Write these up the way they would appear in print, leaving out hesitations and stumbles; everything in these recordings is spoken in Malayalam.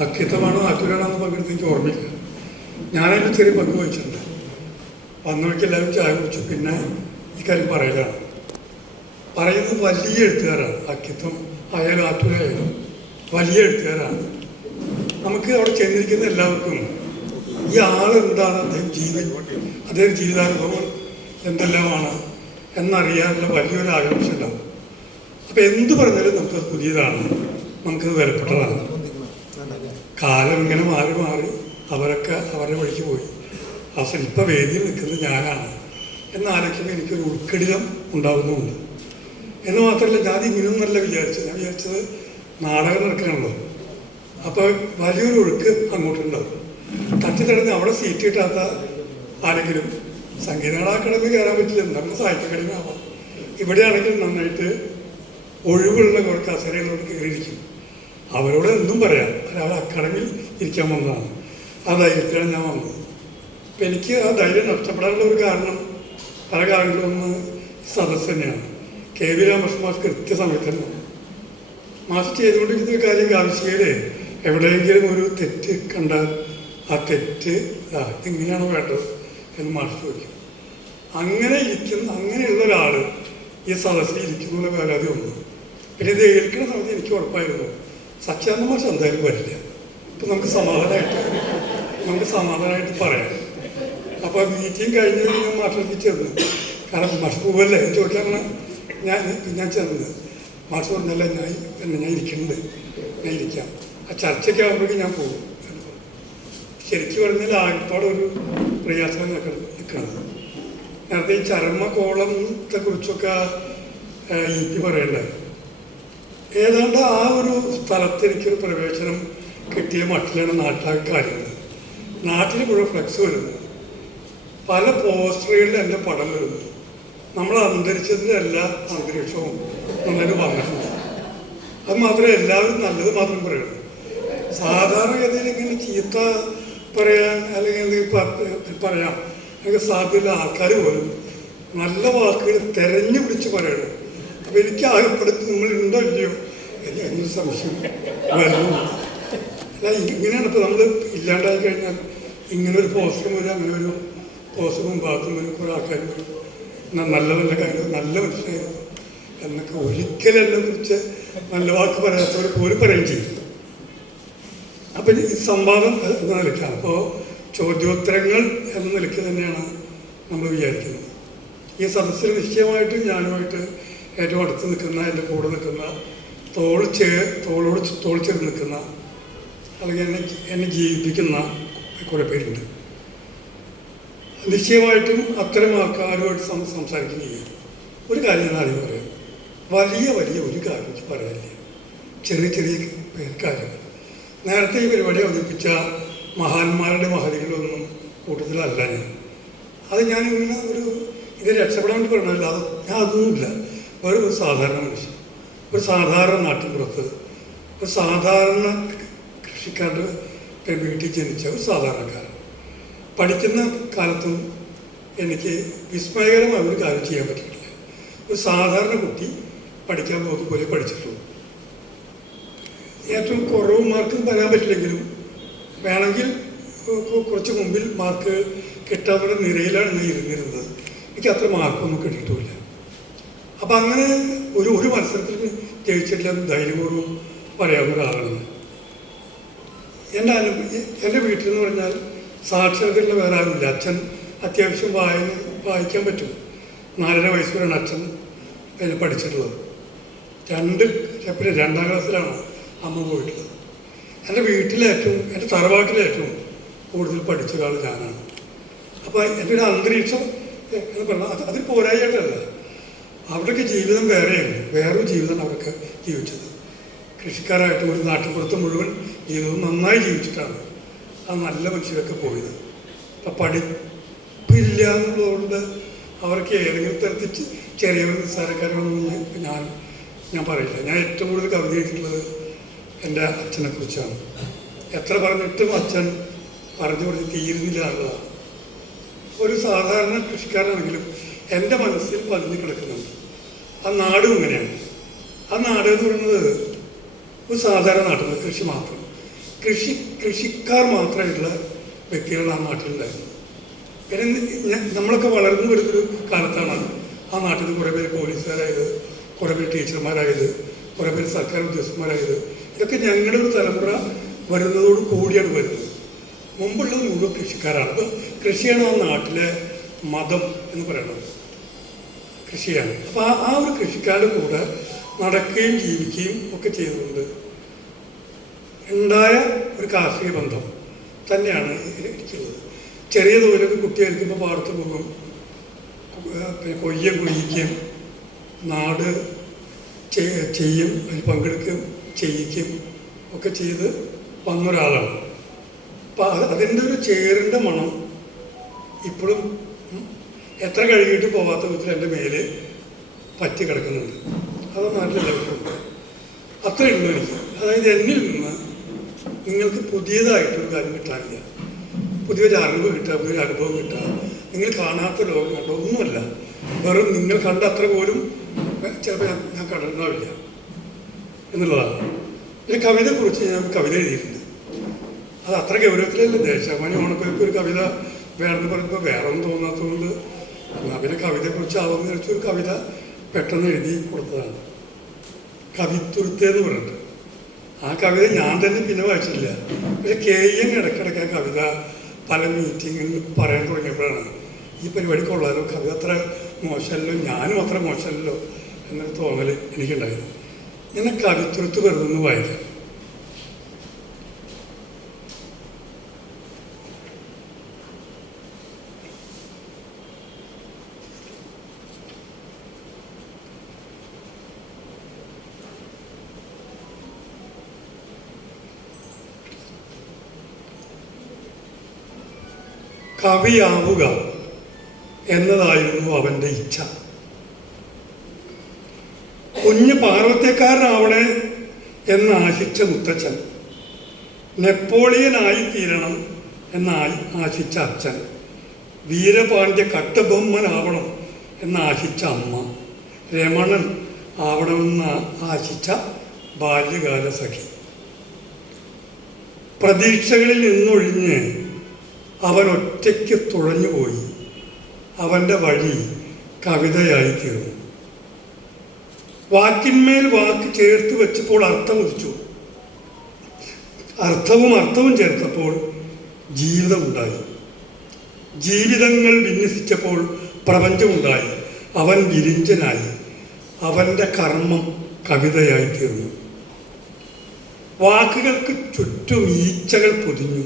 അക്കിത്തമാണോ ആറ്റൂരാണെന്ന് പങ്കെടുത്ത് എനിക്ക് ഓർമ്മയില്ല. ഞാനതിന് ചെറിയ പങ്ക് വഹിച്ചിട്ടുണ്ട്. വന്നവർക്ക് എല്ലാവരും ചായ കുടിച്ചു. പിന്നെ ഈ കാര്യം പറയലാണ്. പറയുന്നത് വലിയ എഴുത്തുകാരാണ്. അക്കിത്തം ആയാലും ആറ്റൂരായാലും വലിയ എഴുത്തുകാരാണ്. നമുക്ക് അവിടെ ചെന്നിരിക്കുന്ന എല്ലാവർക്കും ഈ ആളെന്താണ്, അദ്ദേഹം ജീവിതാനുഭവം എന്തെല്ലാമാണ് എന്നറിയാനുള്ള വലിയൊരു ആകാംക്ഷ ഉണ്ടാവും. അപ്പം എന്ത് പറഞ്ഞാലും നമുക്കത് പുതിയതാണ്, നമുക്കത് വിലപ്പെട്ടതാണ്. കാലം ഇങ്ങനെ മാറി മാറി അവരൊക്കെ അവരുടെ വഴിക്ക് പോയി. അവസാനം ഇപ്പം വേദിയിൽ നിൽക്കുന്നത് ഞാനാണ് എന്നാലോചിക്കുമ്പോൾ എനിക്കൊരു ഉൾക്കടിതം ഉണ്ടാകുന്നുമുണ്ട്. എന്ന് മാത്രമല്ല, ഞാൻ ഇങ്ങനെയൊന്നല്ല വിചാരിച്ചത്. ഞാൻ വിചാരിച്ചത് നാടകം നടക്കുകയാണല്ലോ, അപ്പോൾ വലിയൊരു ഒഴുക്ക് അങ്ങോട്ടുണ്ടാവും. തട്ടിത്തടഞ്ഞ് അവിടെ സീറ്റ് കിട്ടാത്ത ആരെങ്കിലും സംഗീത അക്കാദമി കയറാൻ പറ്റില്ല, നമ്മുടെ സാഹിത്യ അക്കാദമി ആവാം. ഇവിടെയാണെങ്കിൽ നന്നായിട്ട് ഒഴിവുള്ള കുറച്ച് കസേരകളോട് കയറിയിരിക്കും. അവരോട് എന്തും പറയാം. അവർ അക്കാദമിയിൽ ഇരിക്കാൻ വന്നതാണ്. ആ ധൈര്യത്തിലാണ് ഞാൻ വന്നത്. അപ്പം എനിക്ക് ആ ധൈര്യം നഷ്ടപ്പെടാനുള്ള ഒരു കാരണം, പല കാര്യങ്ങളൊന്ന് സദസ്സ് തന്നെയാണ്. കെ വി രാമകൃഷ്ണൻ മാഷ് കൃത്യസമയത്ത് തന്നെ മാഷ് ചെയ്തുകൊണ്ടിരിക്കുന്ന ഒരു കാര്യം കാർഷികയിൽ എവിടെയെങ്കിലും ഒരു തെറ്റ് കണ്ടാൽ ആ തെറ്റ് ഇങ്ങനെയാണോ വേണ്ടത് എന്ന് മാഷ് ചോദിക്കും. അങ്ങനെയുള്ള ഒരാൾ ഈ സദസ്സിൽ ഇരിക്കുന്ന പരാതി ഉണ്ട്. പിന്നെ ഇത് ഏൽക്കുന്ന സമയത്ത് എനിക്ക് ഉറപ്പായിരുന്നു സത്യാനന്ദ മാഷ് എന്തായാലും വരില്ല. ഇപ്പം നമുക്ക് സമാധാനമായിട്ട് പറയാം. അപ്പോൾ മീറ്റിംഗ് കഴിഞ്ഞ് ഞാൻ മാഷെടുത്ത് ചെന്നു. കാരണം മാഷ് പോവല്ലേ ചോദിക്കാറാണ് ഞാൻ ചെന്നത്. മാഷ് പറഞ്ഞല്ല, ഞാൻ ഇരിക്കുന്നുണ്ട്, ഞാൻ ഇരിക്കാം, ആ ചർച്ചയ്ക്ക് ആകുമ്പോഴേക്കും ഞാൻ പോകും. ശരിക്കും പറഞ്ഞാൽ ആകപ്പാടൊരു പ്രയാസം നിൽക്കുന്നത്. നേരത്തെ ഈ ചരമകോളത്തെ കുറിച്ചൊക്കെ എനിക്ക് പറയണ്ടായി. ഏതാണ്ട് ആ ഒരു സ്ഥലത്ത് എനിക്കൊരു പ്രവേശനം കിട്ടിയ മട്ടിലാണ് നാട്ടിലെ കാര്യങ്ങൾ. നാട്ടിൽ മുഴുവൻ ഫ്ലെക്സ് വരുന്നു, പല പോസ്റ്ററുകളിൽ എൻ്റെ പടം വരുന്നു. നമ്മൾ അന്തരിച്ചതിൻ്റെ എല്ലാ അന്തരീക്ഷവും നന്നായിട്ട് വന്നിട്ടുണ്ട്. അത് മാത്രമേ എല്ലാവരും നല്ലത് മാത്രം പറയുള്ളൂ. സാധാരണഗതിയിൽ ഇങ്ങനെ ചീത്ത പറയാൻ അല്ലെങ്കിൽ എന്തെങ്കിലും പറയാം എനിക്ക് സാധ്യതയുള്ള ആൾക്കാർ പോലും നല്ല വാക്കുകൾ തെരഞ്ഞു പിടിച്ച് പറയണം. അപ്പം എനിക്ക് ആകെപ്പെടുത്തി നിങ്ങളുണ്ടോ ഇല്ലയോ എന്നൊരു സംശയം വരുന്നു. അല്ല, ഇങ്ങനെയാണ് ഇപ്പോൾ നമ്മൾ ഇല്ലാണ്ടായി കഴിഞ്ഞാൽ ഇങ്ങനൊരു പോസ്റ്ററും വരും, അങ്ങനെ ഒരു പോസ്റ്ററും ബാത്തും വരും, കുറേ ആൾക്കാർ വരും, നല്ല നല്ല കാര്യം, നല്ല മനുഷ്യനായിരുന്നു എന്നൊക്കെ ഒരിക്കലും എന്നെ കുറിച്ച് നല്ല വാക്ക് പറയാത്തവർ പോലും പറയുകയും ചെയ്യും. അപ്പം ഈ സംവാദം എന്ന നിലയ്ക്കാണ്. അപ്പോൾ ചോദ്യോത്തരങ്ങൾ എന്ന നിലയ്ക്ക് തന്നെയാണ് നമ്മൾ വിചാരിക്കുന്നത്. ഈ സദസ്സിൽ നിശ്ചയമായിട്ടും ഞാനുമായിട്ട് ഏറ്റവും അടുത്ത് നിൽക്കുന്ന, എൻ്റെ കൂടെ നിൽക്കുന്ന, തോൾ ചേർന്ന് നിൽക്കുന്ന, അല്ലെങ്കിൽ എന്നെ ജീവിപ്പിക്കുന്ന കുറേ പേരുണ്ട്. നിശ്ചയമായിട്ടും അത്തരം ആൾക്കാരുമായിട്ട് സംസാരിക്കുകയും ചെയ്യും. ഒരു കാര്യം ഞാൻ ആദ്യം പറയാം, വലിയ ഒരു കാര്യം എനിക്ക് പറയാനില്ല, ചെറിയ കാര്യങ്ങൾ. നേരത്തെ ഈ പരിപാടി അവതരിപ്പിച്ച മഹാന്മാരുടെ മഹതികളൊന്നും കൂട്ടത്തിലല്ല ഞാൻ. അത് ഞാനിങ്ങനെ ഇത് രക്ഷപ്പെടാൻ വേണ്ടി പറഞ്ഞല്ല, ഞാൻ അതൊന്നുമില്ല. ഒരു സാധാരണ മനുഷ്യൻ, ഒരു സാധാരണ നാട്ടിൻപുറത്ത്, ഒരു സാധാരണ കൃഷിക്കാരുടെ വീട്ടിൽ ജനിച്ച ഒരു സാധാരണക്കാരൻ. പഠിക്കുന്ന കാലത്തും എനിക്ക് വിസ്മയകരമായ ഒരു കാര്യം ചെയ്യാൻ പറ്റിയിട്ടില്ല. ഒരു സാധാരണ കുട്ടി പഠിക്കാൻ പോകുന്ന പോലെ പഠിച്ചിട്ടുള്ളൂ. ഏറ്റവും കുറവ് മാർക്ക് തരാൻ പറ്റില്ലെങ്കിലും വേണമെങ്കിൽ കുറച്ച് മുമ്പിൽ മാർക്ക് കിട്ടാത്ത നിരയിലാണ് ഞാൻ ഇരുന്നിരുന്നത്. എനിക്ക് അത്ര മാർക്കൊന്നും കിട്ടിയിട്ടില്ല. അപ്പം അങ്ങനെ ഒരു മത്സരത്തിൽ ജയിച്ചിട്ടില്ല എന്ന് ധൈര്യപൂർവ്വം പറയാവുന്ന ഒരാളാണ്. എൻ്റെ വീട്ടിൽ എന്ന് പറഞ്ഞാൽ സാക്ഷരതയുള്ള വേറെ ആരുമില്ല. അച്ഛൻ അത്യാവശ്യം വായിക്കാൻ പറ്റും. 4.5 വയസ്സ് വരെയാണ് അച്ഛൻ പിന്നെ പഠിച്ചിട്ടുള്ളത്. പിന്നെ 2ാം ക്ലാസ്സിലാണ് അമ്മ പോയിട്ടുള്ളത്. എൻ്റെ വീട്ടിലേറ്റവും, എൻ്റെ തറവാട്ടിലേറ്റവും കൂടുതൽ പഠിച്ച ഒരാൾ ഞാനാണ്. അപ്പോൾ എൻ്റെ ഒരു അന്തരീക്ഷം എന്ന് പറഞ്ഞാൽ അതിൽ പോരായിട്ടല്ല. അവിടെയൊക്കെ ജീവിതം വേറൊരു ജീവിതമാണ് അവരൊക്കെ ജീവിച്ചത്. കൃഷിക്കാരായിട്ട് ഒരു നാട്ടിൻപുറത്ത് മുഴുവൻ ജീവിതവും നന്നായി ജീവിച്ചിട്ടാണ് ആ നല്ല മനുഷ്യരൊക്കെ പോയത്. അപ്പം പഠിപ്പില്ല എന്നുള്ളതുകൊണ്ട് അവർക്ക് ഏതെങ്കിലും തരത്തിൽ ചെറിയൊരു നിസ്സാരക്കാരൊന്നും ഞാൻ പറയില്ല. ഞാൻ ഏറ്റവും കൂടുതൽ കവിത എഴുതിയിട്ടുള്ളത് എൻ്റെ അച്ഛനെ കുറിച്ചാണ്. എത്ര പറഞ്ഞിട്ടും അച്ഛൻ പറഞ്ഞു തീരുന്നില്ല എന്നുള്ളതാണ്. ഒരു സാധാരണ കൃഷിക്കാരനാണെങ്കിലും എൻ്റെ മനസ്സിൽ പതിഞ്ഞു കിടക്കുന്നുണ്ട്. ആ നാടും ഇങ്ങനെയാണ്. ആ നാട് എന്ന് പറയുന്നത് ഒരു സാധാരണ നാട്ടിൽ കൃഷി മാത്രം. കൃഷിക്കാർ മാത്രമായിട്ടുള്ള വ്യക്തികൾ ആ നാട്ടിലുണ്ടായിരുന്നു. പിന്നെ നമ്മളൊക്കെ വളർന്നു വരുന്നൊരു കാലത്താണ് ആ നാട്ടിൽ നിന്ന് കുറേ പേര് പോലീസുകാരായത്, കുറേ പേര് ടീച്ചർമാരായത്, കുറേ പേര് സർക്കാർ ഉദ്യോഗസ്ഥന്മാരായത്. ഇതൊക്കെ ഞങ്ങളുടെ ഒരു തലമുറ വരുന്നതോട് കൂടിയാണ് വരുന്നത്. മുമ്പുള്ളത് മുഴുവൻ കൃഷിക്കാരാണ്. അപ്പോൾ കൃഷിയാണ് ആ നാട്ടിലെ മതം എന്ന് പറയുന്നത്, കൃഷിയാണ്. അപ്പോൾ ആ ഒരു കൃഷിക്കാരുടെ കൂടെ നടക്കുകയും ജീവിക്കുകയും ഒക്കെ ചെയ്തുകൊണ്ട് ഉണ്ടായ ഒരു കാർഷിക ബന്ധം തന്നെയാണ് എനിക്കുള്ളത്. ചെറിയ തോതിലൊക്കെ കുട്ടിയായിരിക്കുമ്പോൾ പാടത്ത് പോകും, പിന്നെ കൊയ്യിക്കും, നാട് ചെയ്യും, അതിൽ പങ്കെടുക്കും, ചെയ്യിക്കും ഒക്കെ ചെയ്ത് വന്നൊരാളാണ്. അപ്പം അതിൻ്റെ ഒരു ചേറിൻ്റെ മണം ഇപ്പോഴും എത്ര കഴുകിയിട്ട് പോകാത്ത വിധത്തിൽ എൻ്റെ മേല് പറ്റി കിടക്കുന്നുണ്ട്. അത് നാട്ടിലെല്ലാവർക്കും ഉണ്ട്. അത്രയേ ഉള്ളൂ എനിക്ക്. അതായത് എന്നിൽ നിന്ന് നിങ്ങൾക്ക് പുതിയതായിട്ടൊരു കാര്യം കിട്ടാനില്ല, പുതിയൊരു അറിവ് കിട്ടുക, പുതിയൊരു അനുഭവം കിട്ടുക, നിങ്ങൾ കാണാത്ത ലോകം കണ്ട ഒന്നുമല്ല. വെറും നിങ്ങൾ കണ്ട അത്ര പോലും ചിലപ്പോൾ ഞാൻ കണ്ടിട്ടുണ്ടാവില്ല എന്നുള്ളതാണ്. പിന്നെ കവിതയെക്കുറിച്ച് ഞാൻ കവിത എഴുതിയിട്ടുണ്ട്. അത് അത്ര ഗൗരവത്തിലല്ല. ദേശാഭിമാനി ഓണക്കൊക്കെ ഒരു കവിത വേണമെന്ന് പറയുമ്പോൾ വേറെ ഒന്നും തോന്നാത്തതുകൊണ്ട് എന്നാൽ പിന്നെ കവിതയെക്കുറിച്ച് ആവുമെന്ന് വെച്ചൊരു കവിത പെട്ടെന്ന് എഴുതി കൊടുത്തതാണ്. കവിത്തുരുത്തേന്ന് പറഞ്ഞിട്ട് ആ കവിത ഞാൻ തന്നെ പിന്നെ വായിച്ചിട്ടില്ല. പക്ഷെ KN ഇടയ്ക്കിടയ്ക്ക് ആ കവിത പല മീറ്റിങ്ങിൽ പറയാൻ തുടങ്ങിയപ്പോഴാണ് ഈ പരിപാടി കൊള്ളാലോ, കവിത അത്ര മോശമല്ലോ, ഞാനും അത്ര മോശമല്ലോ എന്നൊരു തോന്നൽ എനിക്കുണ്ടായിരുന്നു. ഞാൻ കവിത്തുരുത്ത് വെറുതെ ഒന്ന് വായിക്കാം. കവിയാവുക എന്നതായിരുന്നു അവൻ്റെ ഇച്ഛ. കുഞ്ഞ് പാർവത്യക്കാരനാവണേ എന്നാശിച്ച മുത്തച്ഛൻ, നെപ്പോളിയനായി തീരണം ആശിച്ച അച്ഛൻ, വീരപാണ്ഡ്യ കട്ടബൊമ്മനാവണം എന്നാശിച്ച അമ്മ, രമണൻ ആവണമെന്ന് ആശിച്ച ബാല്യകാല സഖി. പ്രതീക്ഷകളിൽ നിന്നൊഴിഞ്ഞ് അവൻ ഒറ്റയ്ക്ക് തുഴഞ്ഞുപോയി. അവൻ്റെ വഴി കവിതയായി തീർന്നു. വാക്കിന്മേൽ വാക്ക് ചേർത്ത് വെച്ചപ്പോൾ അർത്ഥം ഉദിച്ചു. അർത്ഥവും ചേർത്തപ്പോൾ ജീവിതമുണ്ടായി. ജീവിതങ്ങൾ വിന്യസിച്ചപ്പോൾ പ്രപഞ്ചമുണ്ടായി. അവൻ വിരിഞ്ചനായി. അവൻ്റെ കർമ്മം കവിതയായി തീർന്നു. വാക്കുകൾക്ക് ചുറ്റും ഈച്ചകൾ പൊതിഞ്ഞു.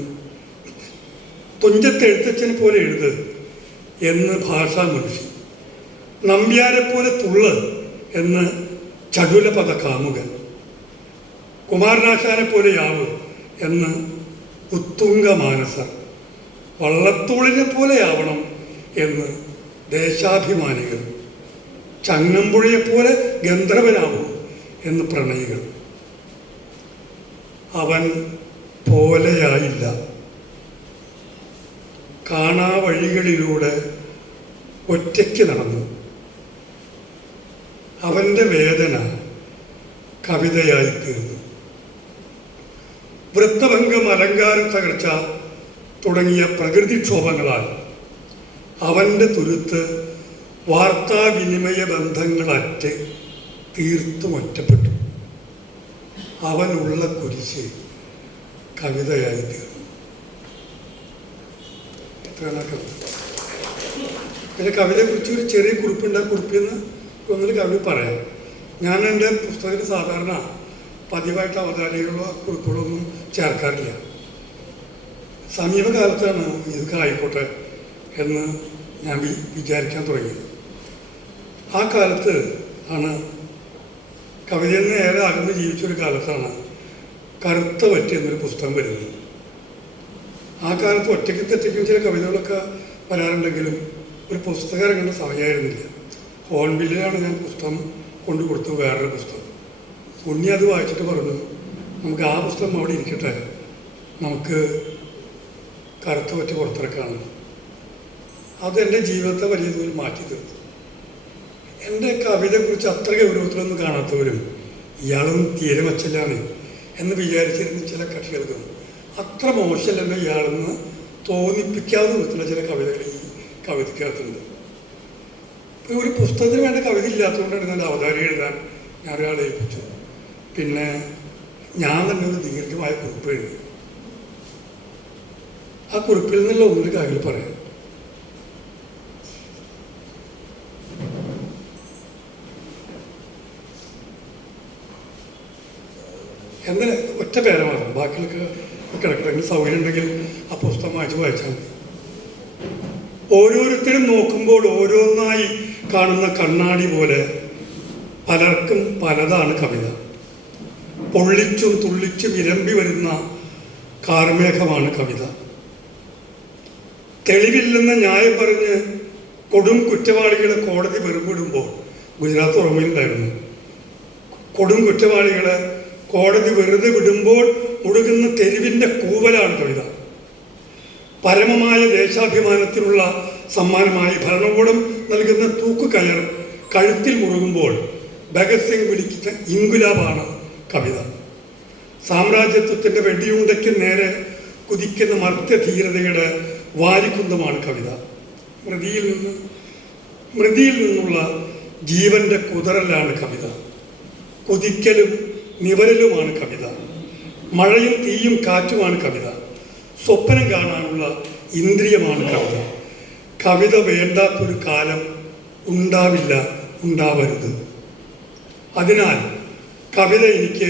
തുഞ്ചത്തെഴുത്തച്ഛനെ പോലെ എഴുത് എന്ന് ഭാഷാമനുഷ്യ, നമ്പ്യാരെ പോലെ തുള്ള് എന്ന് ചടുലപദ കാമുകൻ, കുമാരനാശാനെ പോലെയാവ് എന്ന് ഉത്തുംഗമാനസർ, വള്ളത്തോളിനെ പോലെയാവണം എന്ന് ദേശാഭിമാനികൾ, ചങ്ങമ്പുഴയെപ്പോലെ ഗന്ധർവനാവും എന്ന് പ്രണയികൾ. അവൻ പോലെയായില്ല. കാണാ വഴികളിലൂടെ ഒറ്റയ്ക്ക് നടന്നു. അവൻ്റെ വേദന കവിതയായി തീർന്നു. വൃത്തഭംഗം, അലങ്കാര തകർച്ച തുടങ്ങിയ പ്രകൃതിക്ഷോഭങ്ങളാൽ അവൻ്റെ തുരുത്ത് വാർത്താവിനിമയ ബന്ധങ്ങളറ്റ് തീർത്തും ഒറ്റപ്പെട്ടു. അവനുള്ള കുരിശ് കവിതയായി തീർന്നു. പിന്നെ കവിതയെക്കുറിച്ച് ഒരു ചെറിയ കുറിപ്പുണ്ട്. ആ കുറിപ്പിന്ന് ഒന്നിൽ കവി പറയാം. ഞാൻ എൻ്റെ പുസ്തകത്തിൽ സാധാരണ പതിവായിട്ട് അവതാരികളോ കുറിപ്പുകളോ ഒന്നും ചേർക്കാറില്ല. സമീപകാലത്താണ് ഇതൊക്കെ ആയിക്കോട്ടെ എന്ന് ഞാൻ വിചാരിക്കാൻ തുടങ്ങിയത്. ആ കാലത്ത് ആണ്, കവിതയിൽ നിന്ന് ഏറെ അകന്ന് ജീവിച്ചൊരു കാലത്താണ് കറുത്ത വറ്റി എന്നൊരു പുസ്തകം വരുന്നത്. ആ കാലത്ത് ഒറ്റയ്ക്കും ചില കവിതകളൊക്കെ വരാറുണ്ടെങ്കിലും ഒരു പുസ്തകം ഇറങ്ങേണ്ട സമയമായിരുന്നില്ല. ഹോൺബില്ലിലാണ് ഞാൻ പുസ്തകം കൊണ്ടു കൊടുത്തു, വേറൊരു പുസ്തകം. ഉണ്ണി അത് വായിച്ചിട്ട് പറഞ്ഞു, നമുക്ക് ആ പുസ്തകം അവിടെ ഇരിക്കട്ടെ, നമുക്ക് കറുത്ത വറ്റി പുറത്തിറക്കാണ്. അതെൻ്റെ ജീവിതത്തെ വലിയ തോതിൽ മാറ്റി തീർത്തു. എൻ്റെ കവിതയെക്കുറിച്ച് അത്ര ഗൗരവത്തിലൊന്നും കാണാത്തവരും ഇയാളൊന്നും തീരെ വച്ചില്ലാണ് എന്ന് വിചാരിച്ചിരുന്ന ചില കക്ഷികൾക്കും അത്ര മോശമല്ലെന്ന ഇയാളെന്ന് തോന്നിപ്പിക്കാവുന്ന വിധത്തിലുള്ള ചില കവിതകൾ ഈ കവിതയ്ക്കകത്തുണ്ട്. ഇപ്പോൾ ഒരു പുസ്തകത്തിന് വേണ്ട കവിത ഇല്ലാത്തതുകൊണ്ടാണ് ഞാൻ അവതാരം എഴുതാൻ ഞാൻ ഒരാളെ ഏൽപ്പിച്ചു. പിന്നെ ഞാൻ തന്നെ ഒരു ദീർഘമായ കുറിപ്പ് എഴുതി. ആ കുറിപ്പിൽ നിന്നുള്ള ഒന്നൊരു കാര്യങ്ങൾ പറയാം. എന്നാൽ ഒറ്റ പേര മാത്രം, ബാക്കിയൊക്കെ കിടക്കണമെങ്കിൽ സൗകര്യം ഉണ്ടെങ്കിൽ ആ പുസ്തകം വായിച്ചാൽ മതി. ഓരോരുത്തരും നോക്കുമ്പോൾ ഓരോന്നായി കാണുന്ന കണ്ണാടി പോലെ പലർക്കും പലതാണ് കവിത. പൊള്ളിച്ചും തുള്ളിച്ചും ഇരമ്പി വരുന്ന കാർമേഘമാണ് കവിത. തെളിവില്ലെന്ന ന്യായം പറഞ്ഞ് കൊടും കുറ്റവാളികളെ കോടതി വെറുപിടുമ്പോൾ, ഗുജറാത്ത് ഓർമ്മയിലുണ്ടായിരുന്നു, കൊടും കുറ്റവാളികളെ കോടതി വെറുതെ വിടുമ്പോൾ മുഴുകുന്ന തെരുവിൻ്റെ കൂവലാണ് കവിത. പരമമായ ദേശാഭിമാനത്തിനുള്ള സമ്മാനമായി ഭരണകൂടം നൽകുന്ന തൂക്കുകയർ കഴുത്തിൽ മുറുകുമ്പോൾ ഭഗത് സിംഗ് വിളിക്കുന്ന ഇൻകുലാബാണ് കവിത. സാമ്രാജ്യത്വത്തിൻ്റെ വെടിയുണ്ടയ്ക്ക് നേരെ കുതിക്കുന്ന മർത്യധീരതയുടെ വാരിക്കുന്തമാണ് കവിത. മൃതിയിൽ നിന്നുള്ള ജീവന്റെ കുതറലാണ് കവിത. കുതിക്കലും നിവരലുമാണ് കവിത. മഴയും തീയും കാറ്റുമാണ് കവിത. സ്വപ്നം കാണാനുള്ള ഇന്ദ്രിയമാണ് കവിത. കവിത വേണ്ടാത്തൊരു കാലം ഉണ്ടാവില്ല, ഉണ്ടാവരുത്. അതിനാൽ കവിത എനിക്ക്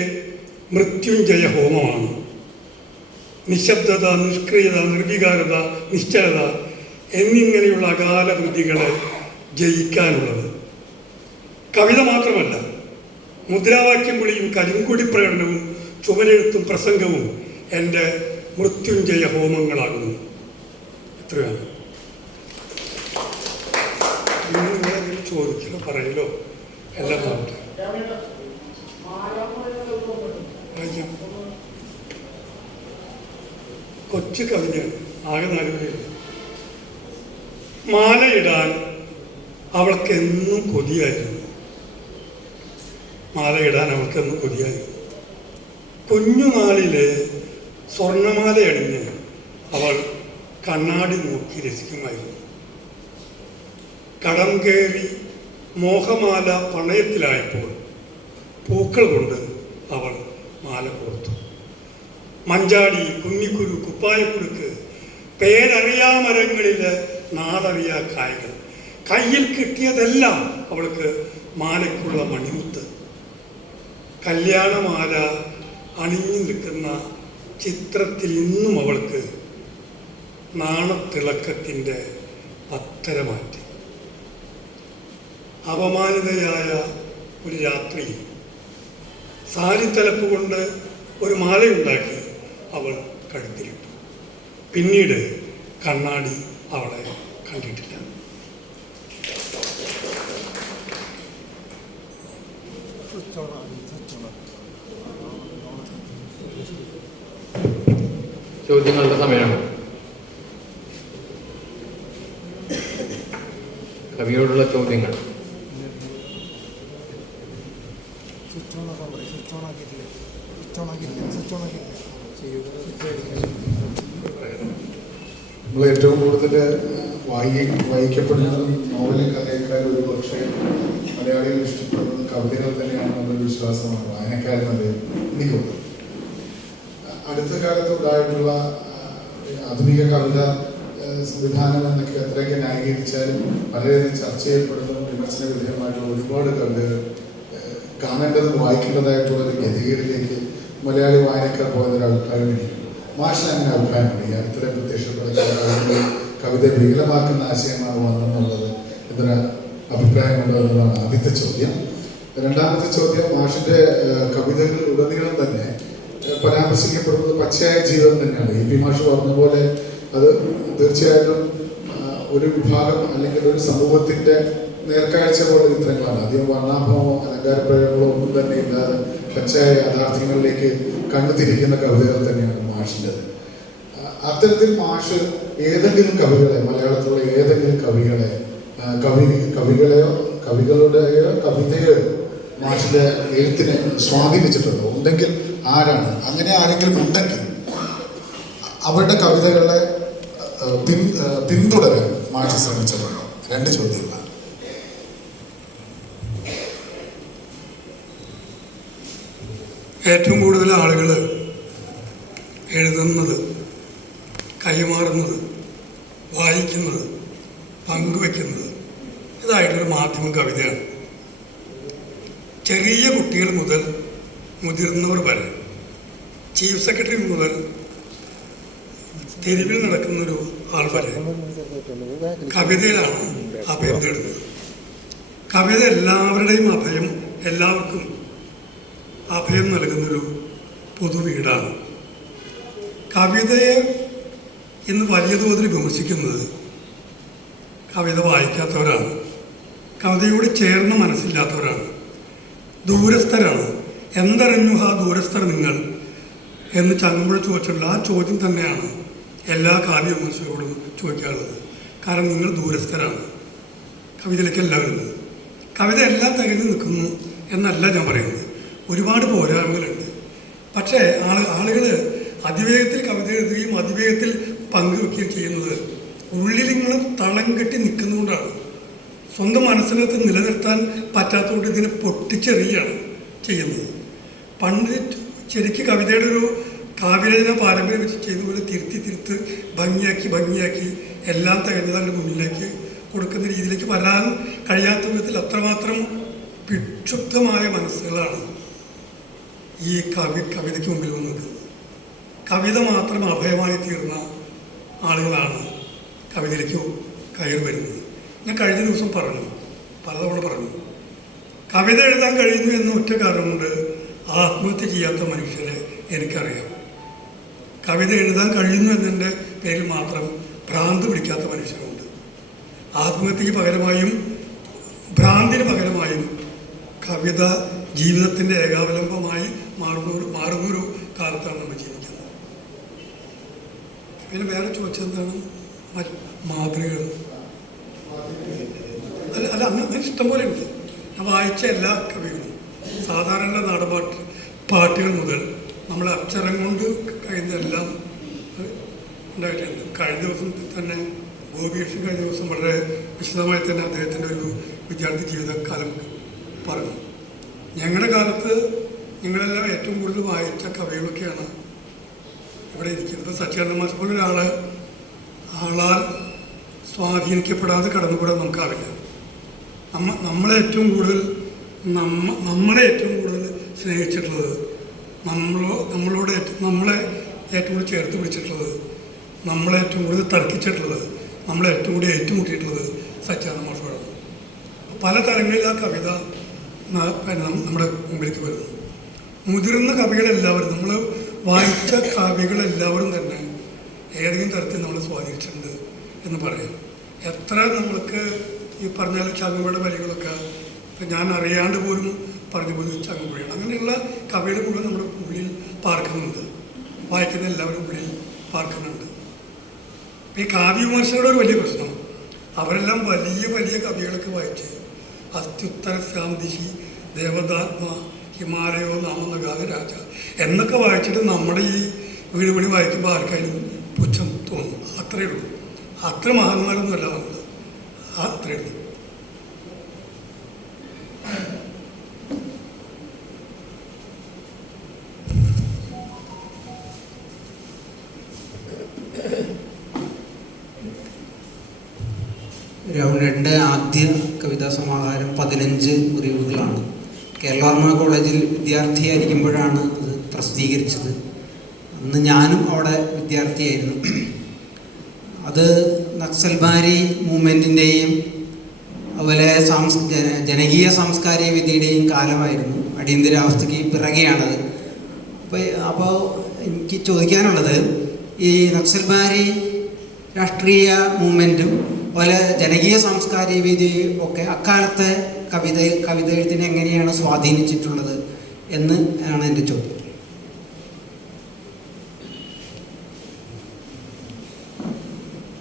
മൃത്യുഞ്ജയ ഹോമമാണ്. നിശബ്ദത, നിഷ്ക്രിയത, നിർവികാരത, നിശ്ചലത എന്നിങ്ങനെയുള്ള അകാല വൃത്തികളെ ജയിക്കാനുള്ളത്. കവിത മാത്രമല്ല, മുദ്രാവാക്യം വിളിയും കരിങ്കൊടി പ്രകടനവും ചുമരെഴുത്തും പ്രസംഗവും എൻ്റെ മൃത്യുഞ്ജയ ഹോമങ്ങളാകുന്നു. എത്രയാണ് നിങ്ങളെങ്കിലും ചോദിക്കലോ പറയലോ എല്ലാം പാട്ട് വായിക്കാം. കൊച്ചു കവിതയാണ്, ആകെ 4 പേര്. മാലയിടാൻ അവൾക്ക് എന്നും കൊതിയായിരുന്നു. മാലയിടാൻ അവൾക്കെന്നും കൊതിയായിരുന്നു. കുഞ്ഞുനാളിലെ സ്വർണ്ണമാല അണിഞ്ഞ് അവൾ കണ്ണാടി നോക്കി രസിക്കുമായിരുന്നു. കടം കയറി മോഹമാല പണയത്തിലായപ്പോൾ പൂക്കൾ കൊണ്ട് അവൾ മാല കോർത്തു. മഞ്ചാടി, കുന്നിക്കുരു, കുപ്പായക്കുടുക്ക്, പേരറിയാ മരങ്ങളിൽ നാടറിയാ കായകൾ, കയ്യിൽ കിട്ടിയതെല്ലാം അവൾക്ക് മാലയ്ക്കുള്ള മണിമുത്ത്. കല്യാണമാല അണിഞ്ഞു നിൽക്കുന്ന ചിത്രത്തിൽ ഇന്നും അവൾക്ക് നാണത്തിളക്കത്തിൻ്റെ പത്തര മാറ്റി. അപമാനിതയായ ഒരു രാത്രി സാരിത്തലപ്പ് കൊണ്ട് ഒരു മാലയുണ്ടാക്കി അവൾ കഴുത്തിലിട്ടു. പിന്നീട് കണ്ണാടി അവളെ കണ്ടിട്ടില്ല. ചോദ്യങ്ങളുടെ സമയം. കവിയോടുള്ള ചോദ്യങ്ങൾ. നമ്മൾ ഏറ്റവും കൂടുതൽ വായിക്കപ്പെടുന്നതും നോവലും കഥയേക്കാളും ഒരു പക്ഷേ മലയാളികൾ ഇഷ്ടപ്പെടുന്നത് കവിതകൾ തന്നെയാണെന്നുള്ള വിശ്വാസമാണ് വായനക്കാരെന്നത് എനിക്കുണ്ട്. അടുത്ത കാലത്ത് ഉണ്ടായിട്ടുള്ള ആധുനിക കവിത സംവിധാനം എന്നൊക്കെ എത്രയൊക്കെ ന്യായീകരിച്ചാലും വളരെയധികം ചർച്ച ചെയ്യപ്പെടുന്നതും വിമർശന വിധേയമായിട്ടുള്ള ഒരുപാട് കവിതകൾ കാണേണ്ടതും വായിക്കേണ്ടതായിട്ടുള്ള ഒരു ഗതികേടിലേക്ക് മലയാളി വായനക്കാർ പോകുന്നൊരു അഭിപ്രായം എനിക്കുണ്ട്. മാഷിന് അങ്ങനെ അഭിപ്രായമാണ്. ഈ അടുത്തിടെ പ്രത്യക്ഷപ്പെടുന്ന കവിത വികലമാക്കുന്ന ആശയമാണ് വന്നെന്നുള്ളത് എന്നൊരു അഭിപ്രായമുണ്ടോ എന്നുള്ളതാണ് ആദ്യത്തെ ചോദ്യം. രണ്ടാമത്തെ ചോദ്യം, മാഷിൻ്റെ കവിതകൾ ഉടനീളം തന്നെ പരാമർശിക്കപ്പെടുന്നത് പച്ചയായ ജീവിതം തന്നെയാണ്. ഇ പി മാഷ് പറഞ്ഞ പോലെ അത് തീർച്ചയായിട്ടും ഒരു വിഭാഗം അല്ലെങ്കിൽ ഒരു സമൂഹത്തിൻ്റെ നേർക്കാഴ്ച പോലെ ചിത്രങ്ങളാണ്. അധികം വർണ്ണാഭമോ അലങ്കാര പ്രയോഗങ്ങളോ ഒന്നും തന്നെ ഇല്ലാതെ പച്ചയായ യാഥാർത്ഥ്യങ്ങളിലേക്ക് കണ്ണുതിരിക്കുന്ന കവിതകൾ തന്നെയാണ് മാഷിൻ്റെത്. അത്തരത്തിൽ മാഷ് ഏതെങ്കിലും കവികളെ, മലയാളത്തിലുള്ള ഏതെങ്കിലും കവികളെയോ കവിതയോ മാഷിൻ്റെ എഴുത്തിനെ സ്വാധീനിച്ചിട്ടുണ്ടോ? ഉണ്ടെങ്കിൽ ആരാണ്? അങ്ങനെ ആരെങ്കിലും ഉണ്ടെങ്കിൽ അവരുടെ കവിതകളെ പിന്തുടരാൻ മാഷ് ശ്രമിച്ചിട്ടുണ്ടോ? 2 ചോദ്യങ്ങളാണ്. ഏറ്റവും കൂടുതൽ ആളുകൾ എഴുതുന്നത്, കൈമാറുന്നത്, വായിക്കുന്നത്, പങ്കുവെക്കുന്നത് ഇതായിട്ടൊരു മാധ്യമം കവിതയാണ്. ചെറിയ കുട്ടികൾ മുതൽ മുതിർന്നവർ വരെ, ചീഫ് സെക്രട്ടറി മുതൽ തെരുവിൽ നടക്കുന്നൊരു ആൾ വരെ കവിതയിലാണ് അഭയം തേടുന്നത്. കവിത എല്ലാവരുടെയും അഭയം, എല്ലാവർക്കും അഭയം നൽകുന്നൊരു പൊതുവീടാണ്. കവിതയെ ഇന്ന് വലിയ തോതിൽ വിമർശിക്കുന്നത് കവിത വായിക്കാത്തവരാണ്, കവിതയോട് ചേർന്ന് മനസ്സില്ലാത്തവരാണ്, ദൂരസ്ഥരാണ്. എന്തറിഞ്ഞു ആ ദൂരസ്ഥർ നിങ്ങൾ എന്ന് ചങ്ങമ്പുഴ ചോദിച്ചിട്ടുള്ള ആ ചോദ്യം തന്നെയാണ് എല്ലാ കാവ്യ വിമർശകരോടും ചോദിക്കാറുള്ളത്. കാരണം നിങ്ങൾ ദൂരസ്ഥരാണ്, കവിതയിലേക്ക് എല്ലാവരും. കവിത എല്ലാം തികഞ്ഞു നിൽക്കുന്നു എന്നല്ല ഞാൻ പറയുന്നത്, ഒരുപാട് പോരായ്മകളുണ്ട്. പക്ഷേ ആളുകൾ അതിവേഗത്തിൽ കവിത എഴുതുകയും അതിവേഗത്തിൽ പങ്കുവെക്കുകയും ചെയ്യുന്നത് ഉള്ളിലിങ്ങൾ തളം കെട്ടി നിൽക്കുന്നതുകൊണ്ടാണ്. സ്വന്തം മനസ്സിനകത്ത് നിലനിർത്താൻ പറ്റാത്തതുകൊണ്ട് ഇതിനെ പൊട്ടിച്ചെറിയാണ് ചെയ്യുന്നത്. പണ്ട് ശരിക്കും കവിതയുടെ ഒരു കാവ്യരചന പാരമ്പര്യം വെച്ച് ചെയ്തുപോലെ തിരുത്ത് ഭംഗിയാക്കി എല്ലാം തികഞ്ഞതിൻ്റെ മുന്നിലേക്ക് കൊടുക്കുന്ന രീതിയിലേക്ക് വരാൻ കഴിയാത്ത വിധത്തിൽ അത്രമാത്രം വിക്ഷുബ്ധമായ മനസ്സുകളാണ് ഈ കവിതയ്ക്ക് മുമ്പിൽ വന്ന് നിൽക്കുന്നത്. കവിത മാത്രം അഭയമായി തീർന്ന ആളുകളാണ് കവിതയിലേക്ക് കയറി വരുന്നത്. ഞാൻ കഴിഞ്ഞ ദിവസം പലതവണ പറഞ്ഞു, കവിത എഴുതാൻ കഴിയുന്നു എന്ന ഒറ്റ കാരണം കൊണ്ട് ആത്മഹത്യ ചെയ്യാത്ത മനുഷ്യരെ എനിക്കറിയാം. കവിത എഴുതാൻ കഴിയുന്നു എന്നതിൻ്റെ പേരിൽ മാത്രം ഭ്രാന്ത് പിടിക്കാത്ത മനുഷ്യരുണ്ട്. ആത്മഹത്യക്ക് പകരമായും ഭ്രാന്തിന് പകരമായും കവിത ജീവിതത്തിൻ്റെ ഏകാവലംബമായി മാറുന്നൊരു കാലത്താണ് നമ്മൾ ജീവിക്കുന്നത്. പിന്നെ വേറെ ചോദിച്ചെന്താണ്? മാതൃകകൾ അല്ല അങ്ങനെ ഇഷ്ടംപോലെ ഉണ്ട്. ഞാൻ വായിച്ച എല്ലാ കവികളും സാധാരണ പാട്ടുകൾ മുതൽ നമ്മൾ അക്ഷരം കൊണ്ട് കഴിയുന്നതെല്ലാം ഉണ്ടായിട്ടുണ്ട്. കഴിഞ്ഞ ദിവസം തന്നെ ഗോപികൃഷ്ണൻ കഴിഞ്ഞ ദിവസം വളരെ വിശദമായി തന്നെ അദ്ദേഹത്തിൻ്റെ ഒരു വിദ്യാർത്ഥി ജീവിതകാലം പറഞ്ഞു. ഞങ്ങളുടെ കാലത്ത് ഞങ്ങളെല്ലാം ഏറ്റവും കൂടുതൽ വായിച്ച കവികളൊക്കെയാണ് ഇവിടെ ഇരിക്കുന്നത്. ഇപ്പോൾ സച്ചിദാനന്ദ മാഷ് പോലെ ആളാൽ സ്വാധീനിക്കപ്പെടാതെ കടന്നുകൂടാൻ നമുക്കാവില്ല. നമ്മളെ ഏറ്റവും കൂടുതൽ സ്നേഹിച്ചിട്ടുള്ളത്, നമ്മളെ ഏറ്റവും കൂടുതൽ ചേർത്ത് പിടിച്ചിട്ടുള്ളത്, നമ്മളെ ഏറ്റവും കൂടുതൽ തർക്കിച്ചിട്ടുള്ളത്, നമ്മളെ ഏറ്റവും കൂടുതൽ ഏറ്റുമുട്ടിയിട്ടുള്ളത് സച്ചിദാനന്ദ മാഷോടാണ്. പല തരങ്ങളിൽ ആ കവിത നമ്മുടെ മുമ്പിലേക്ക് വരുന്നു. മുതിർന്ന കവികളെല്ലാവരും, നമ്മൾ വായിച്ച കവികളെല്ലാവരും തന്നെ ഏതെങ്കിലും തരത്തിൽ നമ്മളെ സ്വാധീനിച്ചിട്ടുണ്ട് എന്ന് പറയാം. എത്ര നമ്മൾക്ക് ഈ പറഞ്ഞാൽ ചങ്ങമ്പുഴയുടെ വരികളൊക്കെ ഞാൻ അറിയാണ്ട് പോലും പറഞ്ഞു പോലും ചങ്ങമ്പുഴയാണ്. അങ്ങനെയുള്ള കവികൾ മുഴുവൻ നമ്മുടെ ഉള്ളിൽ പാർക്കുന്നുണ്ട്, വായിക്കുന്ന എല്ലാവരും ഉള്ളിൽ പാർക്കുന്നുണ്ട്. ഈ കാവ്യവിമർശകരുടെ ഒരു വലിയ പ്രശ്നം, അവരെല്ലാം വലിയ കവികളൊക്കെ വായിച്ച് അത്യുത്തര ശാന്തിശി ദേവതാത്മ ഹിമാലയോ നാമനഗാധ രാജ എന്നൊക്കെ വായിച്ചിട്ട് നമ്മുടെ ഈ വീട് പണി വായിക്കുമ്പോൾ ആർക്കായാലും പുച്ഛം തോന്നും. അത്രയേ ഉള്ളൂ. അത്ര മഹാന്മാരൊന്നുമല്ല നമ്മൾ, അത്രയേ ഉള്ളൂ. രൗണന്റെ ആദ്യ കവിതാ സമാഹാരം 15 കുറിവുകളാണ്. കേരളവർമ്മ കോളേജിൽ വിദ്യാർത്ഥിയായിരിക്കുമ്പോഴാണ് അത് പ്രസിദ്ധീകരിച്ചത്. അന്ന് ഞാനും അവിടെ വിദ്യാർത്ഥിയായിരുന്നു. അത് നക്സൽബാരി മൂവ്മെൻറ്റിൻ്റെയും അതുപോലെ ജനകീയ സാംസ്കാരിക വിധിയുടെയും കാലമായിരുന്നു. അടിയന്തരാവസ്ഥയ്ക്ക് പിറകെയാണത്. അപ്പോൾ എനിക്ക് ചോദിക്കാനുള്ളത്, ഈ നക്സൽബാരി രാഷ്ട്രീയ മൂവ്മെൻറ്റും അതുപോലെ ജനകീയ സാംസ്കാരിക വേദിയും ഒക്കെ അക്കാലത്തെ കവിത എഴുത്തിനെ എങ്ങനെയാണ് സ്വാധീനിച്ചിട്ടുള്ളത് എന്ന് ആണ് എൻ്റെ ചോദ്യം.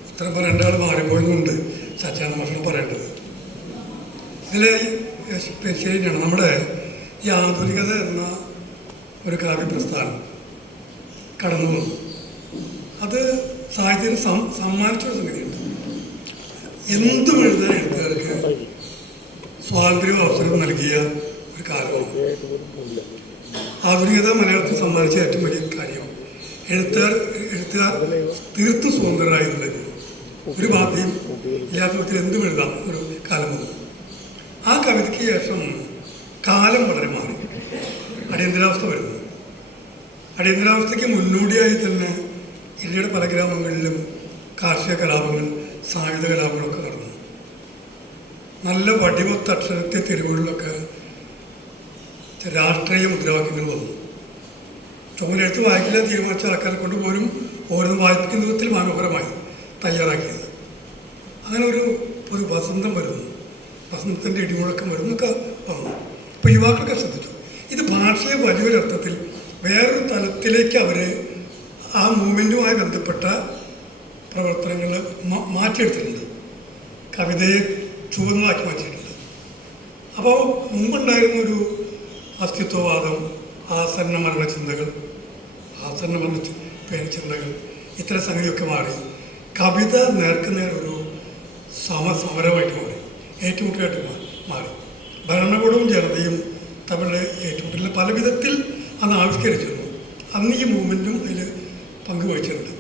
ഉത്തരം പറയേണ്ട ആൾ മാറിപ്പോയതുകൊണ്ട് സച്ചിദാനന്ദ മാഷാണ് പറയേണ്ടത്. ഇതിൽ ശരിയാണ്, നമ്മുടെ ഈ ആധുനികത എന്ന ഒരു കാവ്യപ്രസ്ഥാനം കടന്നു വന്നു. അത് സാഹിത്യത്തിന് സമ്മാനിച്ചൊരു സംഗതിയുണ്ട്. എന്തും എഴുതാൻ എഴുത്തുകാർക്ക് സ്വാതന്ത്ര്യവും അവസരവും നൽകിയ ഒരു കാലമാണ്. ആധുനികത മലയാളത്തിൽ സമ്മാനിച്ച ഏറ്റവും വലിയ കാര്യമാണ്. എഴുത്തുകാർ തീർത്തും സ്വതന്ത്രരായിരുന്നത്. ഒരു ബാധ്യയും ഇല്ലാത്ത വിധത്തിൽ എന്തും എഴുതാം ഒരു കാലം വന്നു. ആ കവിതയ്ക്ക് ശേഷം കാലം വളരെ മാറി. അടിയന്തരാവസ്ഥ വരുന്നു. അടിയന്തരാവസ്ഥയ്ക്ക് മുന്നോടിയായി തന്നെ ഇന്ത്യയുടെ പല ഗ്രാമങ്ങളിലും കാർഷിക കലാപങ്ങൾ, സായുധ കലാപങ്ങളൊക്കെ നടന്നു. നല്ല വടിവത്തക്ഷരത്തെ തെരുവുകളിലൊക്കെ രാഷ്ട്രീയ മുദ്രാവാക്യങ്ങൾ വന്നു. ചുമരെഴുത്ത് വായിക്കില്ല തീരുമാനിച്ച ആൾക്കാരെ കൊണ്ട് പോലും ഓരോന്ന് വായിപ്പിക്കുന്ന വിധത്തിൽ മനോഹരമായി തയ്യാറാക്കിയത്. അങ്ങനെ ഒരു വസന്തം വരുന്നു, വസന്തത്തിൻ്റെ ഇടിമുഴക്കം വരുന്നൊക്കെ വന്നു. അപ്പോൾ യുവാക്കളൊക്കെ ശ്രദ്ധിച്ചു. ഇത് ഭാഷയെ വലിയൊരർത്ഥത്തിൽ വേറൊരു തലത്തിലേക്ക് അവർ ആ മൂവ്മെൻറ്റുമായി ബന്ധപ്പെട്ട പ്രവർത്തനങ്ങൾ മാറ്റിയെടുത്തിട്ടുണ്ട്. കവിതയെ ചുവന്നാക്കി മാറ്റിയിട്ടുണ്ട്. അപ്പോൾ മുമ്പുണ്ടായിരുന്ന ഒരു അസ്തിത്വവാദം, ആസന്ന മരണ ചിന്തകൾ, ചിന്തകൾ, ഇത്തരം സംഗതിയൊക്കെ മാറി കവിത നേർക്കുനേർ ഒരു സമരമായിട്ട് മാറി, ഏറ്റുമുട്ടലായിട്ട് മാറി. ഭരണകൂടവും ജനതയും തമ്മിലുള്ള ഏറ്റുമുട്ടലിൽ പല വിധത്തിൽ അന്ന് ആവിഷ്കരിച്ചിരുന്നു. അന്ന് ഈ മൂവ്മെൻറ്റും അതിൽ പങ്കുവഹിച്ചിട്ടുണ്ട്.